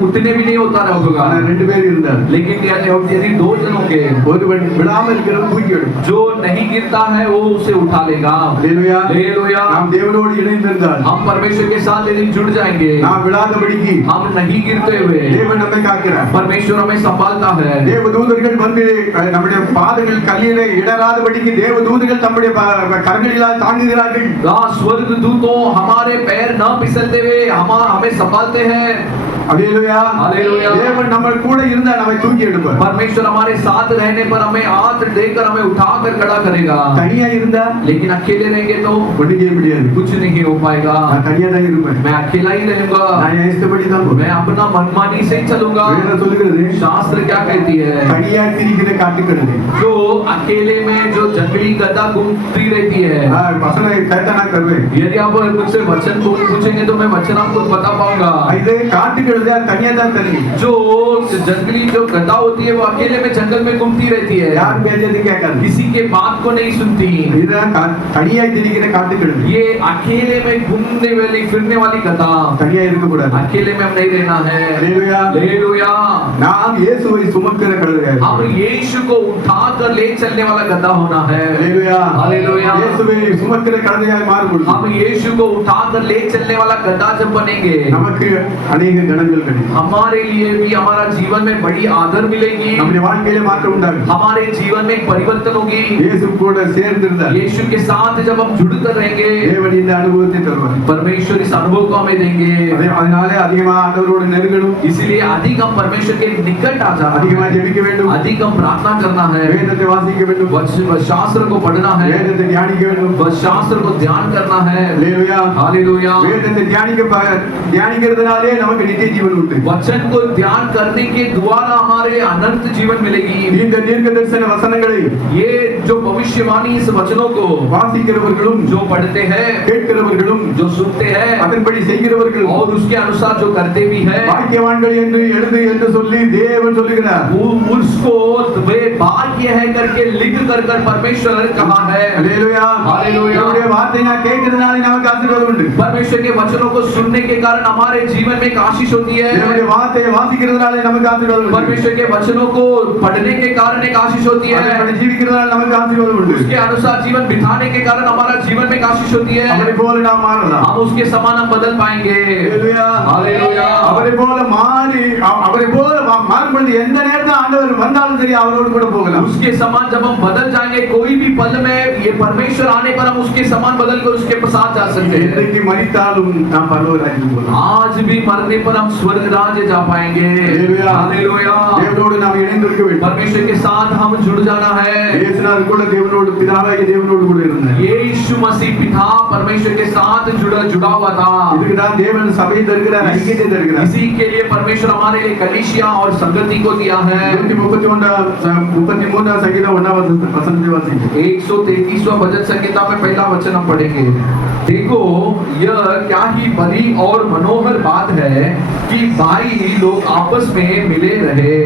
उठने भी नहीं होता होगा ஆனா ரெண்டு பேர் இருந்தால் लेकिन यदि 2 जन होंगे ஒருவன் விடாமல் இருக்கிறவன் தூக்கி விடும். जो नहीं गिरता है वो उसे उठा लेगा ஹalleluya, हालेलुया நாம் தேவனோடு இணைந்திருந்தால் हम परमेश्वर के साथ यदि जुड़ जाएंगे நாம் விடாதபடிக்கு हम नहीं गिरते हुए தேவன் நம்மை காக்கிறார். परमेश्वर हमें संभालता है தேவதூதர்கள் வந்து நம்முடைய பாதங்கள் கல்லிலே இடராதபடிக்கு தேவதூதர்கள் தம்முடைய கரங்களிலால் தாங்குகிறார்கள். स्वर्ग दूतों हमारे पैर न फिसलते हुए हमें संभालते हैं ஹalleluya, हालेलुया தேவன் நம்ம கூட இருந்தா நம்மை தூக்கி எடுப்பார். परमेश्वर हमारे साथ रहने पर हमें हाथ देकर हमें उठाकर खड़ा करेगा தனியா இருந்தா लेकिन अकेले रहेंगे तो ஒண்ணும் செய்ய முடியாது. कुछ नहीं हो पाएगा நான் தனியா தான் இருப்பேன். मैं अकेला ही रहूंगा நான் என் இஷ்டப்படி தான் போவேன். मैं अपना मनमानी से ही चलूंगा வேதம் சொல்லுகிறது शास्त्र क्या कहती है தனியா திரிகிற காட்டுக்கிறது. जो अकेले में जो जंगली गधा घूमती रहती है வசன कहता ना करवे. यदि आप मुझसे वचन को पूछेंगे तो मैं वचन आपको बता पाऊंगा இது காட்டுக்கிறது தனியா தான் தெரியும். जो जंगली जो गधा होती है वो अकेले में जंगल में घूमती रहती है யார் பேச்சையும் கேட்காது. किसी के बात को नहीं सुनती இதுதான் தனியா திரிகிற காட்டுக்கிறது. ये अकेले में घूमने वाली फिरने वाली गधा தனியா இருக்க கூடாது. अकेले में हम नहीं रहना है ஹalleluya, हालेलुया நாம் இயேசுவை சுமக்கிற கழுதையாக. हम यीशु को उठाकर ले चलने वाला गधा होना है ஹalleluya, हालेलुया இயேசுவை சுமக்கிற கழுதையாக மாறும்போது हम यीशु को उठाकर ले चलने वाला गधा जब बनेंगे நமக்கு अनेक गणங்கள் கிடைக்கும். हमारे लिए भी हमारा जीवन में बड़ी आदर मिलेगी நம்முடைய வாழ்க்கையில மாற்றம் உண்டாகும். हमारे जीवन में एक परिवर्तन होगी இயேசு கூட சேர்ந்திருந்தால் यीशु के साथ जब हम जुड़कर रहेंगे தேவன் இந்த அனுபவத்தை தருவார். परमेश्वर इस अनुभव को हमें देंगे அதனாலே அதிகமா ஆண்டவரோடு நெருங்கணும், इसीलिए अधिक हम परमेश्वर के निकट आ जाना அதிகமா है ஜெபிக்க வேண்டும், अधिक हम प्रार्थना करना है வேதத்தை வாசிக்க வேண்டும், शास्त्र को पढ़ना है வேதத்தை தியானிக்க வேண்டும். शास्त्र को ध्यान करना है ஹalleluya, हालेलुया வேதத்தை தியானிக்கிறதுனாலே நமக்கு நித்திய நித்திய ஜீவன் உண்டு. वचन को ध्यान करने के द्वारा हमारे अनंत जीवन मिलेगी। இந்த தீர்க்க தரிசன வசனங்களை ये जो भविष्यवाणी इस वचनों को வாசிக்கிறவர்களும் जो पढ़ते हैं, கேட்கிறவர்களும் जो सुनते हैं அதன்படி செய்கிறவர்கள் और उसके अनुसार जो करते भी हैं, பாக்கியவான்கள் என்று எழுது என்று சொல்லி தேவன் சொல்லுகிறார். उसको वे भाग्य है करके लिख कर परमेश्वर कहा है। அல்லேலூயா. हालेलुया। தேவனுடைய வார்த்தை நான் கேட்கிறதுனால நமக்கு ஆசீர்வாதம் உண்டு. परमेश्वर के वचनों को सुनने के कारण हमारे जीवन में एक आशीष होती है। தேவனுடைய வார்த்தையை வாசிக்கிறதுனால நமக்கு ஆசீர்வாதம் உண்டு. परमेश्वर के वचनों को पढ़ने के कारण एक आशीष होती है। அதன்படி ஜீவிக்கிறதுனால நமக்கு ஆசீர்வாதம் உண்டு. उसके अनुसार जीवन बिताने के कारण हमारा जीवन में एक आशीष होती है। அவரை போல நாம் மாறலாம். हम उसके समान हम बदल पाएंगे। அல்லேலூயா. हालेलुया। அவரை போல மாறி அவரை போல மாறும் பொழுது எந்த நேரத்தில் ஆண்டவர் வந்தாலும் சரி அவரோடு கூட போகலாம். उसके समान जब हम बदल जाएंगे, कोई भी पल में ये परमेश्वर आने पर हम उसके समान बदल कर उसके साथ जा सकते हैं। என்றைக்கு மரித்தாலும் நாம் பரலோக ராஜ்யம் போகலாம். आज भी मरने पर हम स्वर्ग राज्य जा पाएंगे। हालेलुया। हालेलुया। தேவனோடு நாம் இணைந்திருக்க வேண்டும். परमेश्वर के साथ हम जुड़ जाना है। இயேசுநாதர் கூட தேவனோடு பிதாவாகிய தேவனோடு கூட இருந்தார். यीशु मसीह पिता परमेश्वर के साथ जुड़ा हुआ था। இதுக்கு தான் தேவன் சபையை தருகிறார், ஐக்கியத்தை தருகிறார். इसी के लिए परमेश्वर हमारे लिए कलीसिया और संगति को दिया है। 133 संगीता 1 वचन वासिंगे. 133वां भजन संहिता में पहला वचन हम पढ़ेंगे। देखो यह क्या ही बड़ी और मनोहर बात है कि भाई लोग आपस में मिले रहे।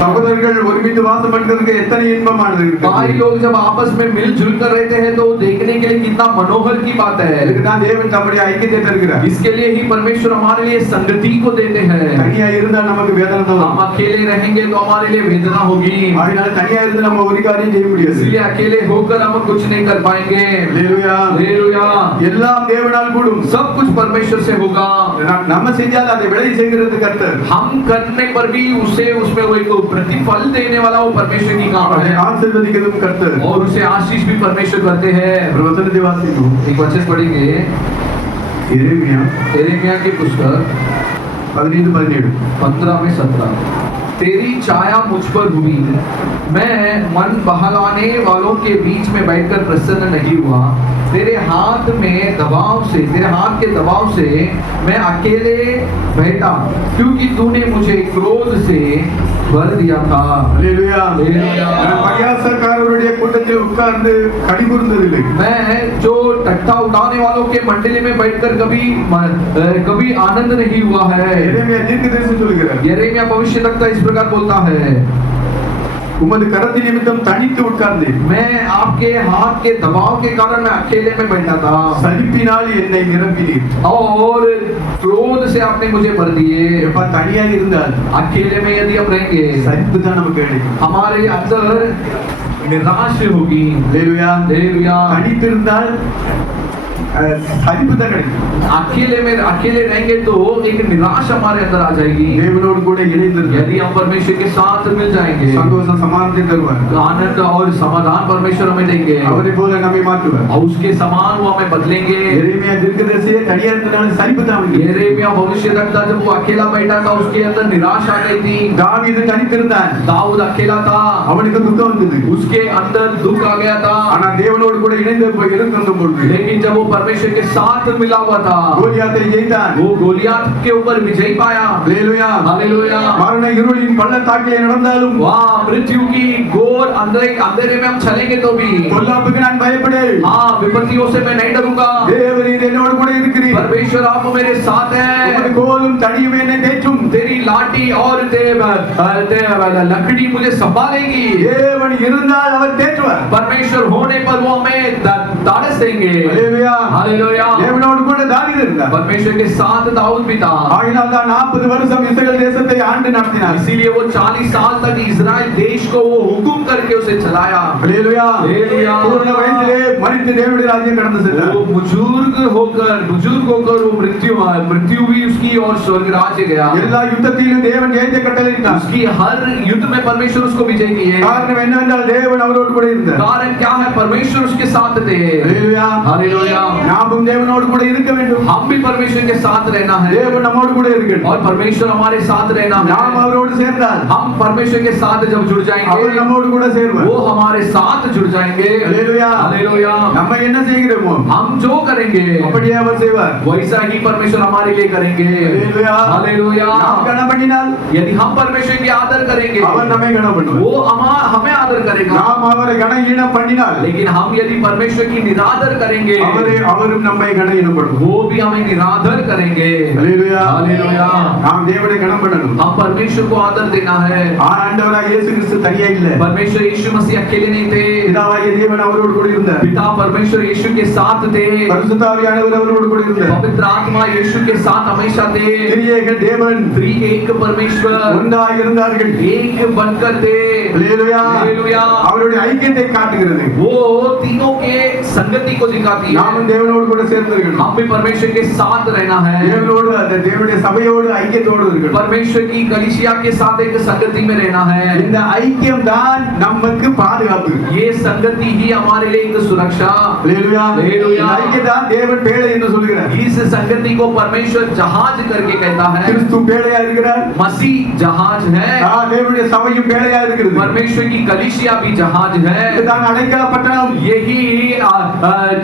சகோதரர்கள் ஒருமித்து வாசம் பண்றதுக்கு எத்தனை இன்பமானது இருக்கு. भाई लोग जब आपस में मिलजुल कर रहते हैं तो देखने के लिए कितना मनोहर की बात है। இதுக்கு தான் தேவன் தம்முடைய ஐக்கியத்தை தருகிறார். इसके लिए ही परमेश्वर हमारे लिए संगति को देते हैं। தனியா இருந்தா நமக்கு வேதனை தான் हम अकेले रहेंगे तो हमारे लिए वेदना होगी। அதனால தனியா இருந்து நம்ம ஒரு காரியம் செய்ய முடியாது. इसलिए अकेले होकर हम कुछ नहीं कर पाएंगे। அல்லேலூயா. हालेलुया। எல்லாம் தேவனால் கூடும். सब कुछ परमेश्वर से होगा। நம்ம செஞ்சால் அதை விளை செய்கிறது கர்த்தர். हम करने पर भी उसे उसमें वो एक प्रतिफल देने वाला वो परमेश्वर की काम அவரை है ஆசீர்வதிக்கிறதும் கர்த்தர். और उसे आशीष भी परमेश्वर करते हैं। ஒரு வசனத்தை வாசிப்போம். एक वचन पढ़ेंगे எரேமியா यिर्मयाह की पुस्तक 15:17. 15 में 17। तेरी छाया मुझ पर हुई, मैं मन बहलाने वालों के बीच में बैठकर प्रसन्न नहीं हुआ। तेरे हाथ के दबाव से मैं अकेले बैठा, क्योंकि तूने मुझे क्रोध से भर दिया था। அல்லேலூயா. அல்லேலூயா. நான் பரியாசக்காரருடைய கூட்டத்தில் உட்கார்ந்து கடிபுறுந்ததில்லை. मैं जो टट्टा उड़ाने वालों के मंडली में बैठकर कभी आनंद नहीं हुआ है। எரேமியா தீர்க்கதரிசி சொல்கிறார். यिर्मयाह भविष्यवक्ता इस प्रकार बोलता है, உமது கரத்தின் நிமித்தம் தனித்து உட்கார்ந்தேன். मैं आपके हाथ के दबाव के कारण मैं अकेले में बैठा था சலிப்பினால் என்னை நிரப்பினீர். और क्रोध से आपने मुझे भर दिए। எப்ப தனியா இருந்தால் अकेले में यदि हम रहेंगे சலிப்பு தான் நமக்கு கிடைக்கும். हमारे अंदर निराश होगी। அல்லேலூயா. हालेलुया। தனித்திருந்தால் சலிப்பு தான் கிடைக்கும். अकेले रहेंगे तो एक निराश हमारे अंदर आ जाएगी। தேவனோடு கூட இணைந்திருந்தால் यदि हम परमेश्वर के साथ मिल जाएंगे, சந்தோஷம் சமாதானத்தை தருவார். आनंद और समाधान परमेश्वर हमें देंगे அவரை போல நம்மை மாற்றுவார். और उसके समान वो हमें बदलेंगे। எரேமியா தீர்க்கதரிசியே தனியா இருந்தனால சலிப்பு தான் அவனுக்கு. यिर्मयाह भविष्यवक्ता जब वो अकेला बैठा था उसके अंदर निराश आ गई थी। தாவீது தனித்திருந்தான். दाऊद अकेला था, அவனுக்கு துக்கம் வந்தது. उसके अंदर दुख आ गया था। ஆனா தேவனோடு கூட இணைந்து இருந்த பொழுது लेकिन जब वो परमेश्वर के साथ मिला हुआ था கோலியாத்தை ஜெயித்தான். वो गोलियत के ऊपर विजय पाया। அல்லேலூயா. हालेलुया। மரண இருளின் பள்ளத்தாக்கிலே நடந்தாலும் वहाँ मृत्यु की घोर अंधेरे में हम चलेंगे तो भी பொல்லாப்புக்கு நான் பயப்படேன். हाँ विपत्तियों से मैं नहीं डरूंगा। தேவரீர் என்னோடு கூட இருக்கிறீர். परमेश्वर आप मेरे साथ உமது हैं। கோலும் தடியும் என்னை தேற்றும். तेरी लाठी और लकड़ी मुझे संभालेगी। தேவன் இருந்தால் அவர் தேற்றுவார். परमेश्वर होने पर वो हमें दारस देंगे। அல்லேலூயா. हालेलुया। தேவனோடு கூட தாவீது இருந்தார். परमेश्वर के साथ दाऊद भी था। ஆகினால் தான் 40 வருஷம் இஸ்ரவேல் தேசத்தை ஆண்டு நடத்தினார். इसीलिए वो 40 साल तक इस्राएल देश को वो हुकुम करके उसे चलाया। அல்லேலூயா. அல்லேலூயா. பூர்ண வயதிலே மரித்து தேவனுடைய ராஜ்யம் கடந்து சென்றார். वो बुजुर्ग होकर वो मृत्यु भी उसकी और स्वर्ग राज्य गया। எல்லா யுத்த யுத்தத்திலும் தேவன் ஜெயத்தை கட்டளையிட்டார். उसकी हर युद्ध में परमेश्वर उसको विजय किए। காரணம் என்னவென்றால் தேவன் அவரோடு கூட இருந்தார். कारण क्या है? परमेश्वर उसके साथ थे। ஹalleluya. हालेलुया। நாமும் தேவனோடு கூட இருக்க வேண்டும். हम भी परमेश्वर के साथ रहना है தேவன் நம்மோடு கூட இருக்கணும். और परमेश्वर हमारे साथ रहना நாம் है। அவரோடு சேர்ந்தால் हम परमेश्वर के साथ जब जुड़ அவர் जाएंगे நம்மோடு கூட சேர்வார். वो हमारे साथ जुड़ जाएंगे। ஹalleluya. हालेलुया। நம்ம என்ன செய்கிறோமோ हम जो करेंगे அப்படியே அவர் செய்வார். वैसा ही परमेश्वर हमारे लिए करेंगे। ஹalleluya. हालेलुया। நாம் கனம் பண்ணினால் यदि हम परमेश्वर की आदर करेंगे அவர் நம்மை கனம் பண்ணுவார். वो हमें आदर करेगा। நாம் அவரை கனஹீனம் பண்ணினால் लेकिन हम यदि परमेश्वर की निरादर करेंगे அவரும் நம்மை கனஹீனம் பண்ணுவார். वो भी हमें निरादर करेंगे। ஹalleluya. हालेलुया। நாம் தேவனை கனம் பண்ணணும். हम परमेश्वर को आदर देना है। ஆண்டவராகிய இயேசு கிறிஸ்து தனியா இல்ல. परमेश्वर यीशु मसीह अकेले नहीं थे। பிதாவாகிய தேவன் அவரோடு கூட இருந்தார். पिता परमेश्वर यीशु के साथ थे। பரிசுத்த ஆவியானவர் அவரோடு கூட இருந்தார். पवित्र आत्मा यीशु के साथ हमेशा थे। திரியேக தேவன் त्रिएक परमेश्वर ஒன்றாய் இருந்தார்கள். एक बनकर थे। ஹalleluya. हालेलुया। அவருடைய ஐக்கியத்தை காட்டுகிறது. वो तीनों के संगति को दिखाती है। நாமும் தேவனோடு கூட சேர்ந்திருக்கணும். हम भी परमेश्वर के साथ रहना है। தேவனோடு அந்த தேவனுடைய சபையோடு ஐக்கியத்தோடு இருக்கணும். परमेश्वर की कलीसिया के साथ एक संगति में रहना है। இந்த ஐக்கியம் தான் நமக்கு பாதுகாப்பு. ये संगति ही हमारे लिए एक सुरक्षा। ஹalleluya. ஹalleluya. இந்த ஐக்கியம் தான் தேவன் பேழை என்று சொல்கிறார். इस संगति को परमेश्वर जहाज करके कहता है। கிறிஸ்து பேழையா இருக்கிறார். मसीह जहाज है। தேவனுடைய சபையும் பேழையா இருக்கிறது. परमेश्वर की कलीसिया भी जहाज है। இதுதான் அடைக்கல பட்டணம். यही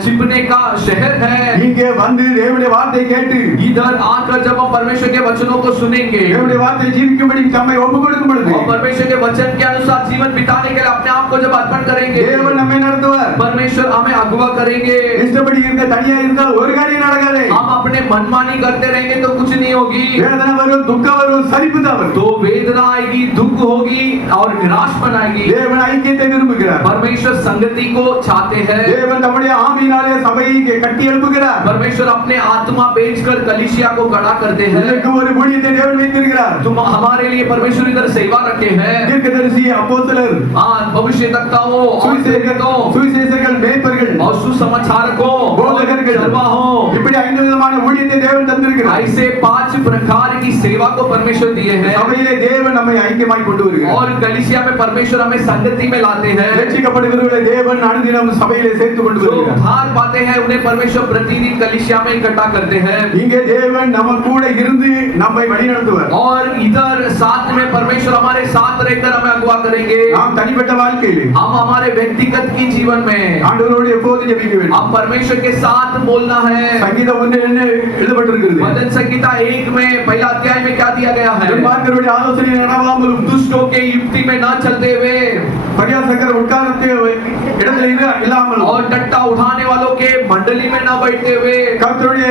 छिपने का शहर है। இங்கே வந்து தேவனுடைய வார்த்தையை கேட்டு इधर आकर जब हम परमेश्वर के वचनों को सुनेंगे தேவனுடைய வார்த்தையை ஜீவிக்கும்படி தம்மை ஒப்புக்கொடுக்கும் பொழுது और परमेश्वर के वचन के अनुसार जीवन बिताने के लिए अपने आप को जब अर्पण करेंगे தேவன் நம்மை நடத்துவார். परमेश्वर हमें अगुवा करेंगे। இஷ்டப்படி இருக்க தனியா இருந்தால் ஒரு காரியம் நடக்காது. हम अपने मनमानी करते रहेंगे तो कुछ नहीं होगी। வேதனை வரும், துக்கம் வரும், சலிப்பு தான் வரும். तो वेदना आएगी, दुख होगी और निराश बनाएगी। தேவன் ஐக்கியத்தை விரும்புகிறார். परमेश्वर संगति को चाहते हैं। தேவன் தம்முடைய ஆவியினாலே சபையை கட்டி எழுப்புகிறார். परमेश्वर अपने आत्मा बेचकर कलीसिया को खड़ा करते हैं। இதற்கு ஒரு ஊழியத்தை தேவன் வைத்திருக்கிறார். तुम हमारे लिए परमेश्वर इधर सेवा रखे हैं। தீர்க்கதரிசி, அப்போஸ்தலர், भविष्यवक्ताओं और सेवकों சுவிசேஷகர்கள், மேய்ப்பர்கள், और सुसमाचारकों போதகர்கள், चरवाहों இப்படி 5 விதமான ஊழியத்தை தேவன் தந்திருக்கிறார். ऐसे 5 प्रकार की सेवा को परमेश्वर दिए हैं। சபையிலே தேவன் நம்மை ஐக்கியமாய் கொண்டு வருகிறார். और कलीसिया में परमेश्वर हमें संगति में लाते हैं। ரட்சிக்கப்படுகிறவர்களை தேவன் அனுதினம் சபையிலே சேர்த்து கொண்டு जो வருகிறார். उद्धार पाते हैं उन्हें परमेश्वर प्रतिदिन कलीसिया में इकट्ठा करते हैं। இங்கே தேவன் நம்ம கூட இருந்து நம்மை வழிநடத்துவார். और इधर साथ में परमेश्वर हमारे साथ रहकर हमें अगुवा करेंगे। நாம் தனிப்பட்ட வாழ்க்கையிலே हम हमारे व्यक्तिगत की जीवन में ஆண்டவரோடு எப்போதும் ஜெபிக்க வேண்டும். हम परमेश्वर के साथ बोलना है। சங்கீதம் 1 என்ன எழுதப்பட்டிருக்கிறது? भजन संहिता 1 में पहला अध्याय में क्या दिया गया है? துன்மார்க்கருடைய ஆலோசனையில் நடவாமலும் दुष्टों के युक्ति में न चलते हुए பரியாசக்கர் உட்காரத்தை இடத்துல இல்லாமலும் और टट्टा उठाने वालों के मंडली में न बैठते हुए கர்த்தருடைய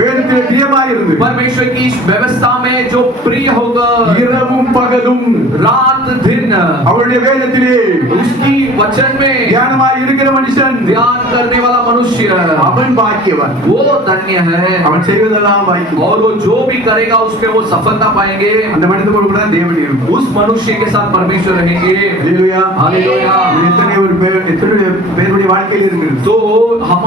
வேதத்திலே பிரியமாய் இருந்து परमेश्वर की इस व्यवस्था में जो प्रिय होगा இரவும் பகலும் रात दिन அவருடைய வேதத்திலே उसकी वचन में தியானமாய் இருக்கிற மனுஷன் ध्यान करने वाला मनुष्य அவன் பாக்கியவான். वो धन्य है। அவன் செய்வதெல்லாம் பாக்கியம். और वो जो भी करेगा उसमें वो सफलता पाएंगे। அந்த மனிதனோடு கூட தேவன் இருக்கும். उस मनुष्य के साथ परमेश्वर रहेंगे। ஹalleluya. हालेलुया। எத்தனை பேருடைய வாழ்க்கையில் இருக்கிறது. तो हम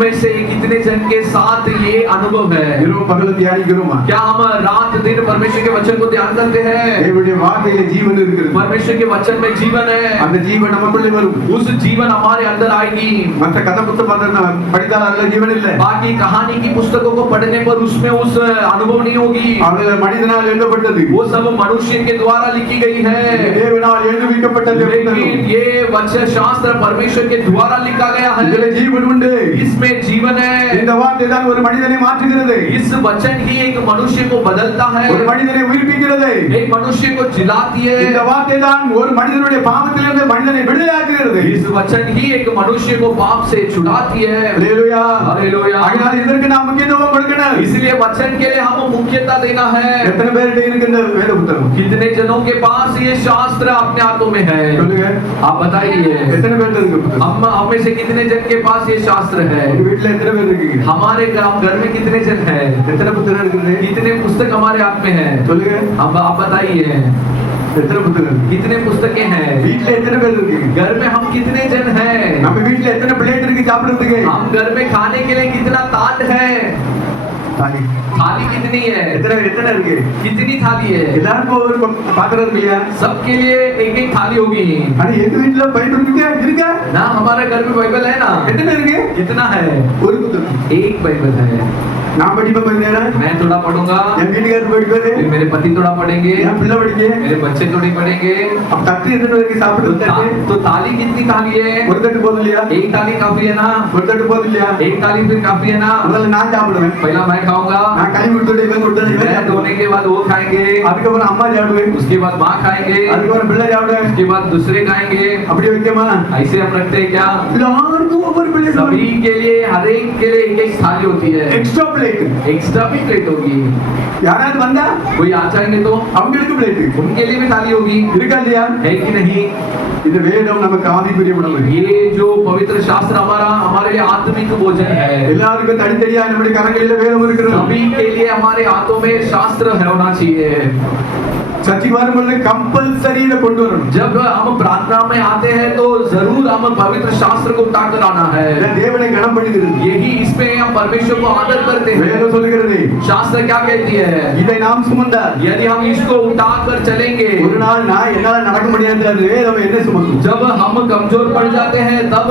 में से कितने जन के साथ ये अनुभव है? இரவும் பகலும் தியானிக்கிறோமா? क्या हम रात दिन परमेश्वर के वचन को ध्यान करते हैं? தேவனுடைய வார்த்தையிலே ஜீவன் இருக்கிறது. परमेश्वर के वचन में जीवन है। அந்த ஜீவன் நமக்குள்ளே வரும். उस जीवन हमारे अंदर आएगी। மற்ற கதை புத்தகம் படித்தால் அதுல ஜீவன் இல்லை. बाकी कहानी की पुस्तकों को पढ़ने पर उसमें उस अनुभव नहीं होगी। அது மனிதனால் எழுதப்பட்டது. वो सब मनुष्य के द्वारा लिखी गई है। தேவனால் எழுதப்பட்டது. लेकिन ये वचन शास्त्र परमेश्वर के द्वारा लिखा गया இதுல है। ஜீவன் உண்டு. इसमें जीवन है। இந்த வார்த்தை தான் ஒரு மனிதனை மாற்றுகிறது. इस वचन ही एक मनुष्य को बदलता है। ஒரு மனிதனை உயிர்ப்பிக்கிறது. एक मनुष्य को जिलाती இந்த है। வார்த்தை தான் ஒரு மனிதனுடைய பாவத்திலிருந்து மனிதனை விடுதலையாக்குகிறது. इस वचन ही एक मनुष्य को पाप से छुड़ाती है। ஹalleluya. हालेलुया। அதனால இதற்கு நாம் முக்கியத்துவம் கொடுக்கணும். इसलिए वचन के लिए हम मुख्यता देना है। எத்தனை பேர்கிட்ட இருக்கு இந்த வேத புத்தகம்? कितने जनों के पास ये शास्त्र अपने हाथों में है? சொல்லுங்க. आप बताइए। எத்தனை பேர்கிட்ட இருக்கு புத்தகம்? हम में से कितने जन के पास ये शास्त्र है? உங்க வீட்ல எத்தனை பேர் இருக்கீங்க? हमारे घर में कितने जन है? எத்தனை புத்தகம் இருக்குது? कितने पुस्तक हमारे हाथ में है? சொல்லுங்க. अब आप बताइए எத்தனை புத்தகம்? कितने पुस्तकें हैं? வீட்ல எத்தனை பேர் இருக்கீங்க? घर में हम कितने जन हैं? நம்ம வீட்ல எத்தனை பிளேட் இருக்கு சாப்பிடுறதுக்கு? हम घर में खाने के लिए कितना ताट है? தாலி थाली कितनी है? எத்தனை எத்தனை இருக்கு? कितनी थाली है? எல்லாருக்கும் ஒரு பாத்திரம் இருக்கு இல்லையா? सबके लिए एक एक थाली होगी ஆனா எங்க வீட்டுல பைபிள் இருக்கா? ना। हमारे घर में बाइबल है ना। எத்தனை இருக்கு? कितना है? ஒரு புத்தகம். एक बाइबल है। நான் படிப்பேன் கொஞ்ச நேரம், मैं थोड़ा पढ़ूंगा, என் வீட்டுக்காரர் படிப்பாரு, फिर मेरे पति थोड़ा पढ़ेंगे, என் பிள்ளை படிக்க. मेरे बच्चे थोड़ी पढ़ेंगे। அப்ப தட்டு எத்தனை இருக்கு சாப்பிடுறது தட்டு? तो थाली कितनी थाली है? ஒரு தட்டு போதும் இல்லையா? एक थाली काफी है ना। ஒரு தட்டு போதும் இல்லையா? एक थाली फिर काफी है ना। முதல்ல நான் சாப்பிடுவேன், पहला मैं खाऊंगा, நான் கை கொடுத்துட்டு இவன் கொடுத்தா இவன் मैं சாப்பிடுவேன். धोने के बाद वो खाएंगे, அதுக்கப்புறம் அம்மா சாப்பிடுவேன், उसके बाद माँ खाएंगे, அதுக்கப்புறம் பிள்ளை சாப்பிடுவேன். उसके बाद दूसरे खाएंगे। அப்படி வைக்கமா? ऐसे हम रखते हैं क्या? எல்லாருக்கும் ஒவ்வொரு பிளேட், सभी के लिए हर एक के लिए एक एक थाली होती है। Extra plate. एक्स्ट्रा भी प्लेट होगी। யாராவது வந்தா कोई आ जाएंगे तो அவங்களுக்கு பிளேட் उनके लिए भी थाली होगी, இருக்கா இல்லையா? है कि नहीं? இது வேதம் நமக்கு ஆவிக்குரிய உணவு. ये जो पवित्र शास्त्र हमारे लिए आत्मिक भोजन है। எல்லாருக்கும் தனித்தனியா நம்முடைய கரங்களில வேதம் இருக்கிறது. सभी के लिए हमारे हाथों में शास्त्र होना चाहिए। சர்ச்சைக்கு வரும்போது கம்பல்சரி இதை கொண்டு வரணும். जब हम प्रार्थना में आते हैं तो जरूर हम पवित्र शास्त्र को उठाकर आना है। இதை தேவனை கனம் பண்ணுகிறது. यही इसमें हम परमेश्वर को आदर करते हैं। வேதம் சொல்லுகிறது, शास्त्र क्या कहती है? இதை நாம் சுமந்தால் यदि हम इसको उठाकर चलेंगे, ஒரு நாள் நான் என்னால நடக்க முடியாது, அது வேதம் என்ன சுமக்கும். जब हम कमजोर पड़ जाते हैं तब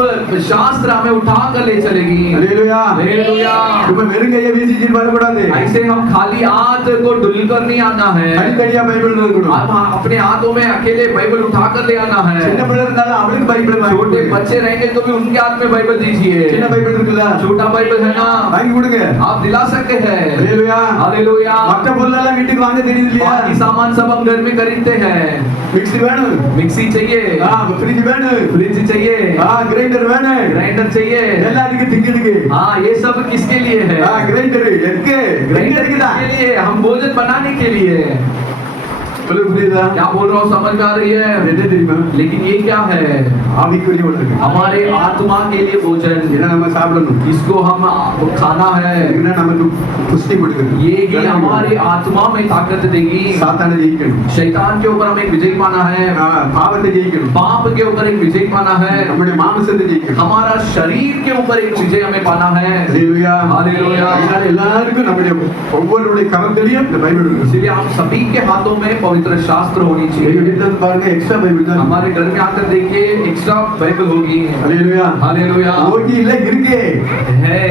शास्त्र हमें उठाकर ले चलेगी। அல்லேலூயா. हालेलुया। இப்ப வெறுங்கைய வீசிட்டு வரக்கூடாது. ऐसे हम खाली हाथ को डुलकर नहीं आना है। தனித்தனியா பைபிள் இருக்கணும். हम अपने हाथों में अकेले बाइबल उठाकर ले आना है। சின்ன பிள்ளை இருந்தாலும் அவளுக்கு பைபிள் வாங்கி छोटे கொடுங்க. बच्चे रहेंगे तो भी उनके हाथ में बाइबल दीजिए। சின்ன பைபிள் இருக்குல்ல, छोटा बाइबल है ना, வாங்கி கொடுங்க. आप दिला सकते हैं। அல்லேலூயா. हालेलुया। மற்ற பொருளெல்லாம் வீட்டுக்கு வாங்க தெரியுது இல்லையா? बाकी सामान सब हम घर में खरीदते हैं। மிக்ஸி வேணும், मिक्सी चाहिए, ஃப்ரிட்ஜ் வேணும், फ्रिज चाहिए, கிரைண்டர் வேணும், ग्राइंडर चाहिए। எல்லாத்துக்கும் திங்கிறதுக்கு. हाँ, ये सब किसके लिए है? கிரைண்டர் எதுக்கு? ग्राइंडर किसके लिए? हम भोजन बनाने के लिए। உங்களுக்கு புரியுதா? क्या बोल रहा हूँ, समझ में आ रही है? என்ன தெரியுமா? लेकिन ये क्या है? ஆவிக்குரிய உணவு. हमारे आत्मा के लिए भोजन, ஏன்னா நம்ம சாப்பிடணும், इसको हम खाना है। இதுனா நமக்கு புஷ்டி கொடுக்குது. ये ही हमारे आत्मा में ताकत देगी। சாத்தானை ஜெயிக்கணும், शैतान के ऊपर हमें एक विजय पाना है, பாவத்தை ஜெயிக்கணும், पाप के ऊपर एक विजय पाना है, நம்முடைய மாம்சத்தை ஜெயிக்கணும். हमारा शरीर के ऊपर एक विजय हमें पाना है। அல்லேலூயா. हालेलुया। அதனால எல்லாருக்கும் நம்முடைய ஒவ்வொருடைய கரத்திலையும் இந்த பைபிள் இருக்கு. इसलिए हम सभी के हाथों में पवित्र शास्त्र होनी எங்க चाहिए। வீட்டுல இருந்து பாருங்க, எக்ஸ்ட்ரா பைபிள் தான். हमारे घर में आकर देखिए, एक्स्ट्रा बाइबल होगी। அல்லேலூயா. हालेलुया। ஓகே இல்ல இருக்கு. है।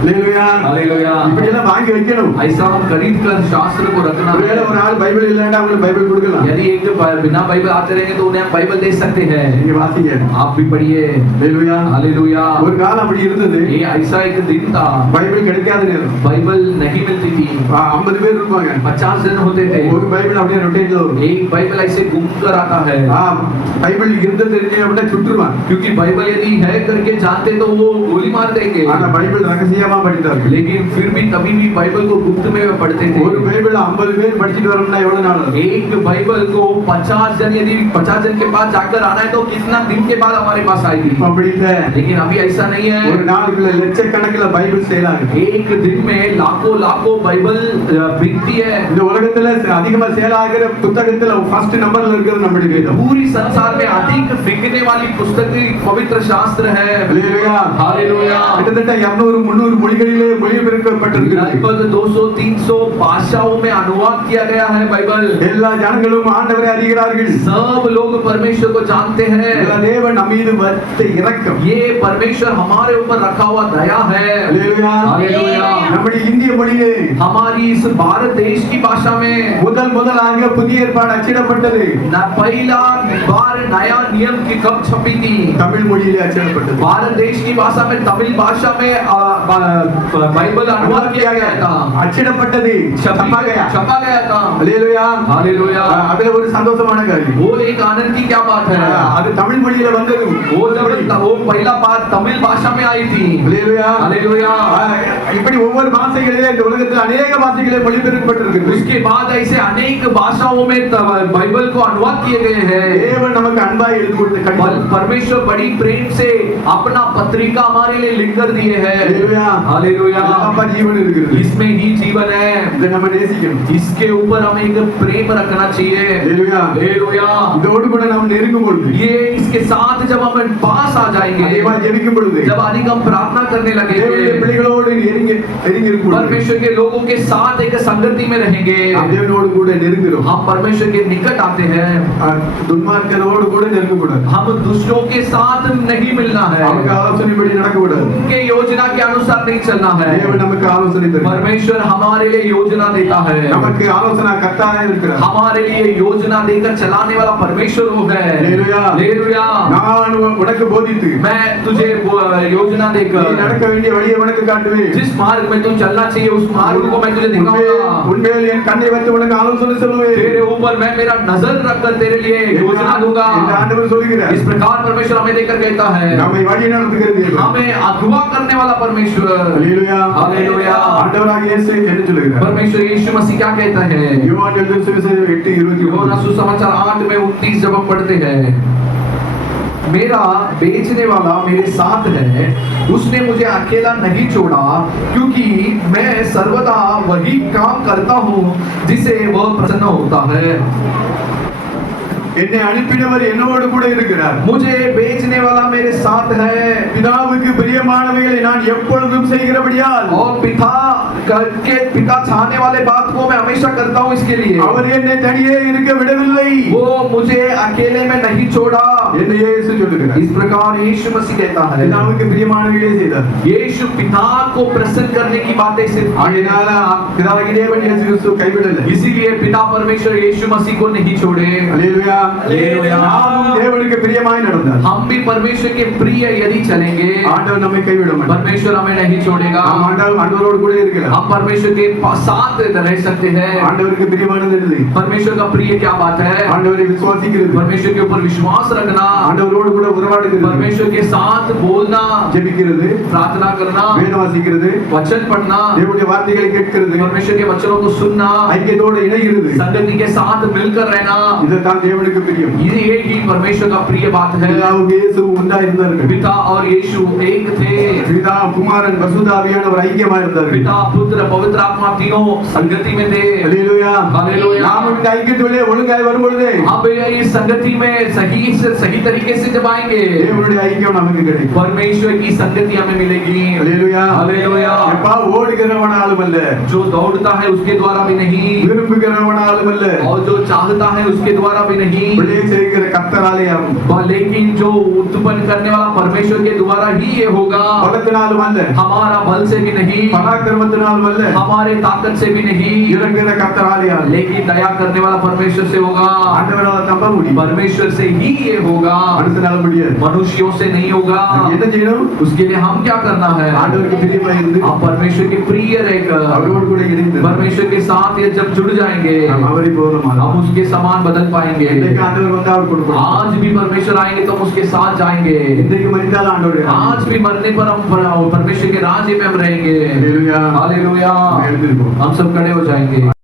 அல்லேலூயா. हालेलुया। இப்படி எல்லாம் வாங்கி வைக்கணும். ऐसा हम खरीद कर शास्त्र को रखना ஒருவேளை है। ஒரு ஆள் பைபிள் இல்லைன்னா அவங்களுக்கு பைபிள் கொடுக்கலாம். यदि एक बिना बाइबल आते रहेंगे तो उन्हें हम बाइबल दे सकते हैं। நீங்க வாசிங்க. आप भी पढ़िए। அல்லேலூயா. हालेलुया। ஒரு காலம் அப்படி இருந்தது, ये ऐसा एक दिन था, பைபிள் கிடைக்காத நேரம். बाइबल नहीं मिलती थी। 50 பேர் இருப்பாங்க, 50 जन होते थे। ஒரு பைபிள் அப்படியே ரொட்டேட்ல வரும். एक बाइबल ऐसे घूम कर आता है, பைபிள் இருந்தது தெரிஞ்சு அப்படியே சுற்றுவான். क्योंकि बाइबल यदि है करके जानते तो वो गोली मार देंगे। ஆனா பைபிள் ரகசியமா படித்தார்கள். लेकिन फिर भी कभी भी बाइबल को गुप्त में पढ़ते ஒரு थे। பைபிள் 50 பேர் படிச்சிட்டு வரணும்னா எவ்வளவு நாள் ஆகும்? एक बाइबल को 50 जन, यदि 50 जन के पास जाकर आना है तो कितना दिन के बाद हमारे पास आएगी। இப்ப அப்படி இல்ல. लेकिन अभी ऐसा नहीं ஒரு है। நாளுக்குள்ள லட்சக்கணக்கில் பைபிள் சேலாங்க. एक दिन में लाखों लाखों बाइबल बिकती है। இந்த உலகத்துல அதிகமா சேல் ஆகிற புத்தகத்துல ஃபர்ஸ்ட் நம்பர்ல இருக்கிறது நம்முடைய வேதம். पूरी संसार में अधिक बिकने वाली पुस्तक पवित्र शास्त्र है। அல்லேலூயா. हालेलुया। கிட்டத்தட்ட 200-300 மொழிகளிலே மொழிபெயர்க்கப்பட்டிருக்கிறது. लगभग 200-300 भाषाओं में अनुवाद किया गया है बाइबल। எல்லா ஜனங்களும் ஆண்டவரை அறிகிறார்கள். सब लोग परमेश्वर को जानते हैं। எல்லா தேவன் நம்ம மீது வைத்த இரக்கம். ये परमेश्वर हमारे ऊपर रखा हुआ दया है। அல்லேலூயா. हालेलुया। நம்முடைய இந்திய மொழியிலே हमारी इस भारत देश की भाषा में முதலாக புதிய ஏற்பாடு அச்சிடப்பட்டது. पहला बार नया नियम की कब छपी थी? தமிழ் மொழியிலே அச்சிடப்பட்டது. भारत देश की भाषा में, तमिल भाषा में बाइबल अनुवाद किया गया था। அச்சிடப்பட்டது, छपा गया. छपा गया था। அல்லேலூயா. हालेलुया। அதுல ஒரு சந்தோஷமான காரியம். वो एक आनंद की क्या बात है? அது தமிழ் மொழியில வந்தது. वो पहला बात तमिल भाषा में आई थी। அல்லேலூயா. हालेलुया। இப்படி ஒவ்வொரு பாஷைகளிலே இந்த உலகத்தில் அநேக பாஷைகளே மொழிபெயர்க்கப்பட்டிருக்கு. उसके बाद ऐसे अनेक भाषाओं भाषाओं में बाइबल को अनुवाद किए गए हैं। தேவன் நமக்கு அன்பாய் எழுதி கொடுத்த கடிதம். परमेश्वर बड़ी प्रेम से अपना पत्रिका हमारे लिए लिख कर दिए हैं। ஹalleluya. हालेलुया। அப்பா ஜீவன் இருக்குது. इसमें ही जीवन है। இதை நம்ம நேசிக்கணும். इसके ऊपर हमें एक प्रेम रखना चाहिए। ஹalleluya. हालेलुया। இதோடு கூட நாம் நெருங்கும் பொழுது, ये इसके साथ जब हम पास आ जाएंगे, அதேவா ஜெபிக்கும் பொழுது, जब अधिक हम प्रार्थना करने தேவனுடைய लगेंगे, பிள்ளைகளோடு நெருங்கி இருக்கும் பொழுது, परमेश्वर के लोगों के साथ एक संगति में रहेंगे, நாம் தேவனோடு கூட நெருங்குறோம். हम परमेश्वर के निकट आते हैं। துன்மார்க்கரோடு கூட நெருங்க கூடாது. हम दुष्टों के साथ नहीं मिलना है, அவங்க ஆலோசனைப்படி நடக்க கூடாது. उनके योजना के अनुसार नहीं चलना है। தேவன் நமக்கு ஆலோசனை தருகிறார். परमेश्वर हमारे लिए योजना देता है, நமக்கு ஆலோசனை கர்த்தாவே இருக்கிறார். हमारे लिए योजना देकर चलाने वाला परमेश्वर वो है। हालेलुया। हालेलुया। நான் உனக்கு போதித்து मैं तुझे योजना நீ देकर நடக்க வேண்டிய வழியை உனக்கு காட்டுவேன். जिस मार्ग में तुम चलना चाहिए उस मार्ग को मैं तुझे दिखाऊंगा। உன்மேல் என் கண்ணை வைத்து உனக்கு ஆலோசனை சொல்லுவேன். तेरे ऊपर मैं मेरा नजर रखकर तेरे लिए योजना दूंगा। இந்த ஆண்டவர் சொல்கிறார். इस प्रकार परमेश्वर हमें देकर कहता है, நம்மை வழி நடத்துகிற தேவன். हमें अगुवा करने वाला परमेश्वर। हालेलुया. हालेलुया। ஆண்டவராகிய இயேசு என்ன சொல்கிறார்? परमेश्वर यीशु मसीह क्या कहता है? யோவான் எழுதின சுவிசேஷம் 8:29. योना सुसमाचार 8 में 29 जब हम पढ़ते हैं, मेरा बेचने वाला मेरे साथ है, उसने मुझे अकेला नहीं छोड़ा, क्योंकि मैं सर्वदा वही काम करता हूँ जिसे वह प्रसन्न होता है। என்னை அனுப்பினவர் என்னோடு கூட இருக்கிறார். मुझे बेचने वाला मेरे साथ है, பிதாவுக்கு பிரியமானவைகளை நான் எப்பொழுதும் செய்கிறபடியால் और पिता चाहने वाले बात को मैं हमेशा करता हूँ इसके लिए। அவர் என்னை தனியே இருக்க விடவில்லை. वो मुझे अकेले में नहीं छोड़ा। என்று இயேசு சொல்லுகிறார். इस प्रकार यीशु मसीह कहता है, பிதாவுக்கு பிரியமானவைகளை செய்தார். यीशु पिता को प्रसन्न करने की बातें सिर्फ, ஆகையினால பிதாவாகிய தேவன் இயேசு கிறிஸ்து கைவிடவில்லை. इसीलिए पिता परमेश्वर यीशु मसीह को नहीं छोड़े। ஹalleluya. हालेलुया। நாமும் தேவனுக்கு பிரியமாய் நடந்தால் हम भी परमेश्वर के प्रिय यदि चलेंगे, ஆண்டவர் நம்மை கைவிட மாட்டார். परमेश्वर हमें नहीं छोड़ेगा। நாம் ஆண்டவரோடு கூட இருக்கலாம். हम परमेश्वर के साथ रह सकते हैं। ஆண்டவருக்கு பிரியமானது எது? परमेश्वर का प्रिय क्या बात है? ஆண்டவரை விசுவாசிக்கிறது, परमेश्वर के ऊपर विश्वास रखना, ஆண்டவரோடு கூட உறவாடுகிறது, परमेश्वर के साथ बोलना, ஜெபிக்கிறது, प्रार्थना करना, வேதம் வாசிக்கிறது, वचन पढ़ना, தேவனுடைய வார்த்தைகளை கேட்கிறது, परमेश्वर के वचनों को सुनना, ஐக்கியத்தோடு இணைகிறது. संगति के साथ मिलकर रहना, இதுதான் தேவனுக்கு பிரியம். ये ही परमेश्वर का प्रिय बात है। பிதாவும் இயேசு ஒன்றாய் இருந்தார்கள். पिता और यीशु एक थे। பிதா குமாரன் பரிசுத்த ஆவியானவர் ஐக்கியமாய் இருந்தார்கள். पिता पुत्र पवित्र आत्मा तीनों संगति में थे। ஹalleluya. हालेलुया। நாம் இந்த ஐக்கியத்திலே ஒழுங்காய் வரும் பொழுது हम इस संगति में सही तरीके से जब आएंगे, தேவனுடைய ஐக்கியம் நமக்கு கிடைக்கும். परमेश्वर की संगति हमें मिलेगी। ஹalleluya. हालेलुया। எப்பா ஓடுகிறவனாலும் அல்ல, जो दौड़ता है उसके द्वारा भी नहीं, விரும்புகிறவனாலும் அல்ல, और जो चाहता है उसके द्वारा भी नहीं, பிள்ளை செய்கிற கர்த்தராலே ஆகும். लेकिन जो उत्पन्न करने वाला परमेश्वर के द्वारा ही ये होगा। பலத்தினாலும் அல்ல, हमारा बल से भी नहीं, பராக்கிரமத்தினாலும் அல்ல, हमारे ताकत से भी नहीं, இறங்குகிற கர்த்தராலே ஆகும். लेकिन दया करने वाला परमेश्वर से होगा। ஆண்டவரால நம்ப முடியும், परमेश्वर से ही ये होगा, மனுஷனால முடியாது. मनुष्यों से नहीं होगा। என்ன செய்யணும்? उसके लिए हम क्या करना है? ஆண்டவருக்கு பிரியமாய் இருந்து हम परमेश्वर के प्रिय रहकर அவரோடு கூட இணைந்து परमेश्वर के साथ ये जब जुड़ जाएंगे, நாம் அவரை போல हम மாறுவோம். उसके समान बदल पाएंगे। இன்றைக்கு ஆண்டவர் வந்தா அவர் கொடுப்பார். आज भी परमेश्वर आएंगे तो हम उसके साथ जाएंगे। இன்றைக்கு மரித்தால் ஆண்டவர் आज भी मरने पर हम परमेश्वर के राज्य में हम रहेंगे। ஹalleluya. हालेलुया। எழுந்திருப்போம். हम सब खड़े हो जाएंगे।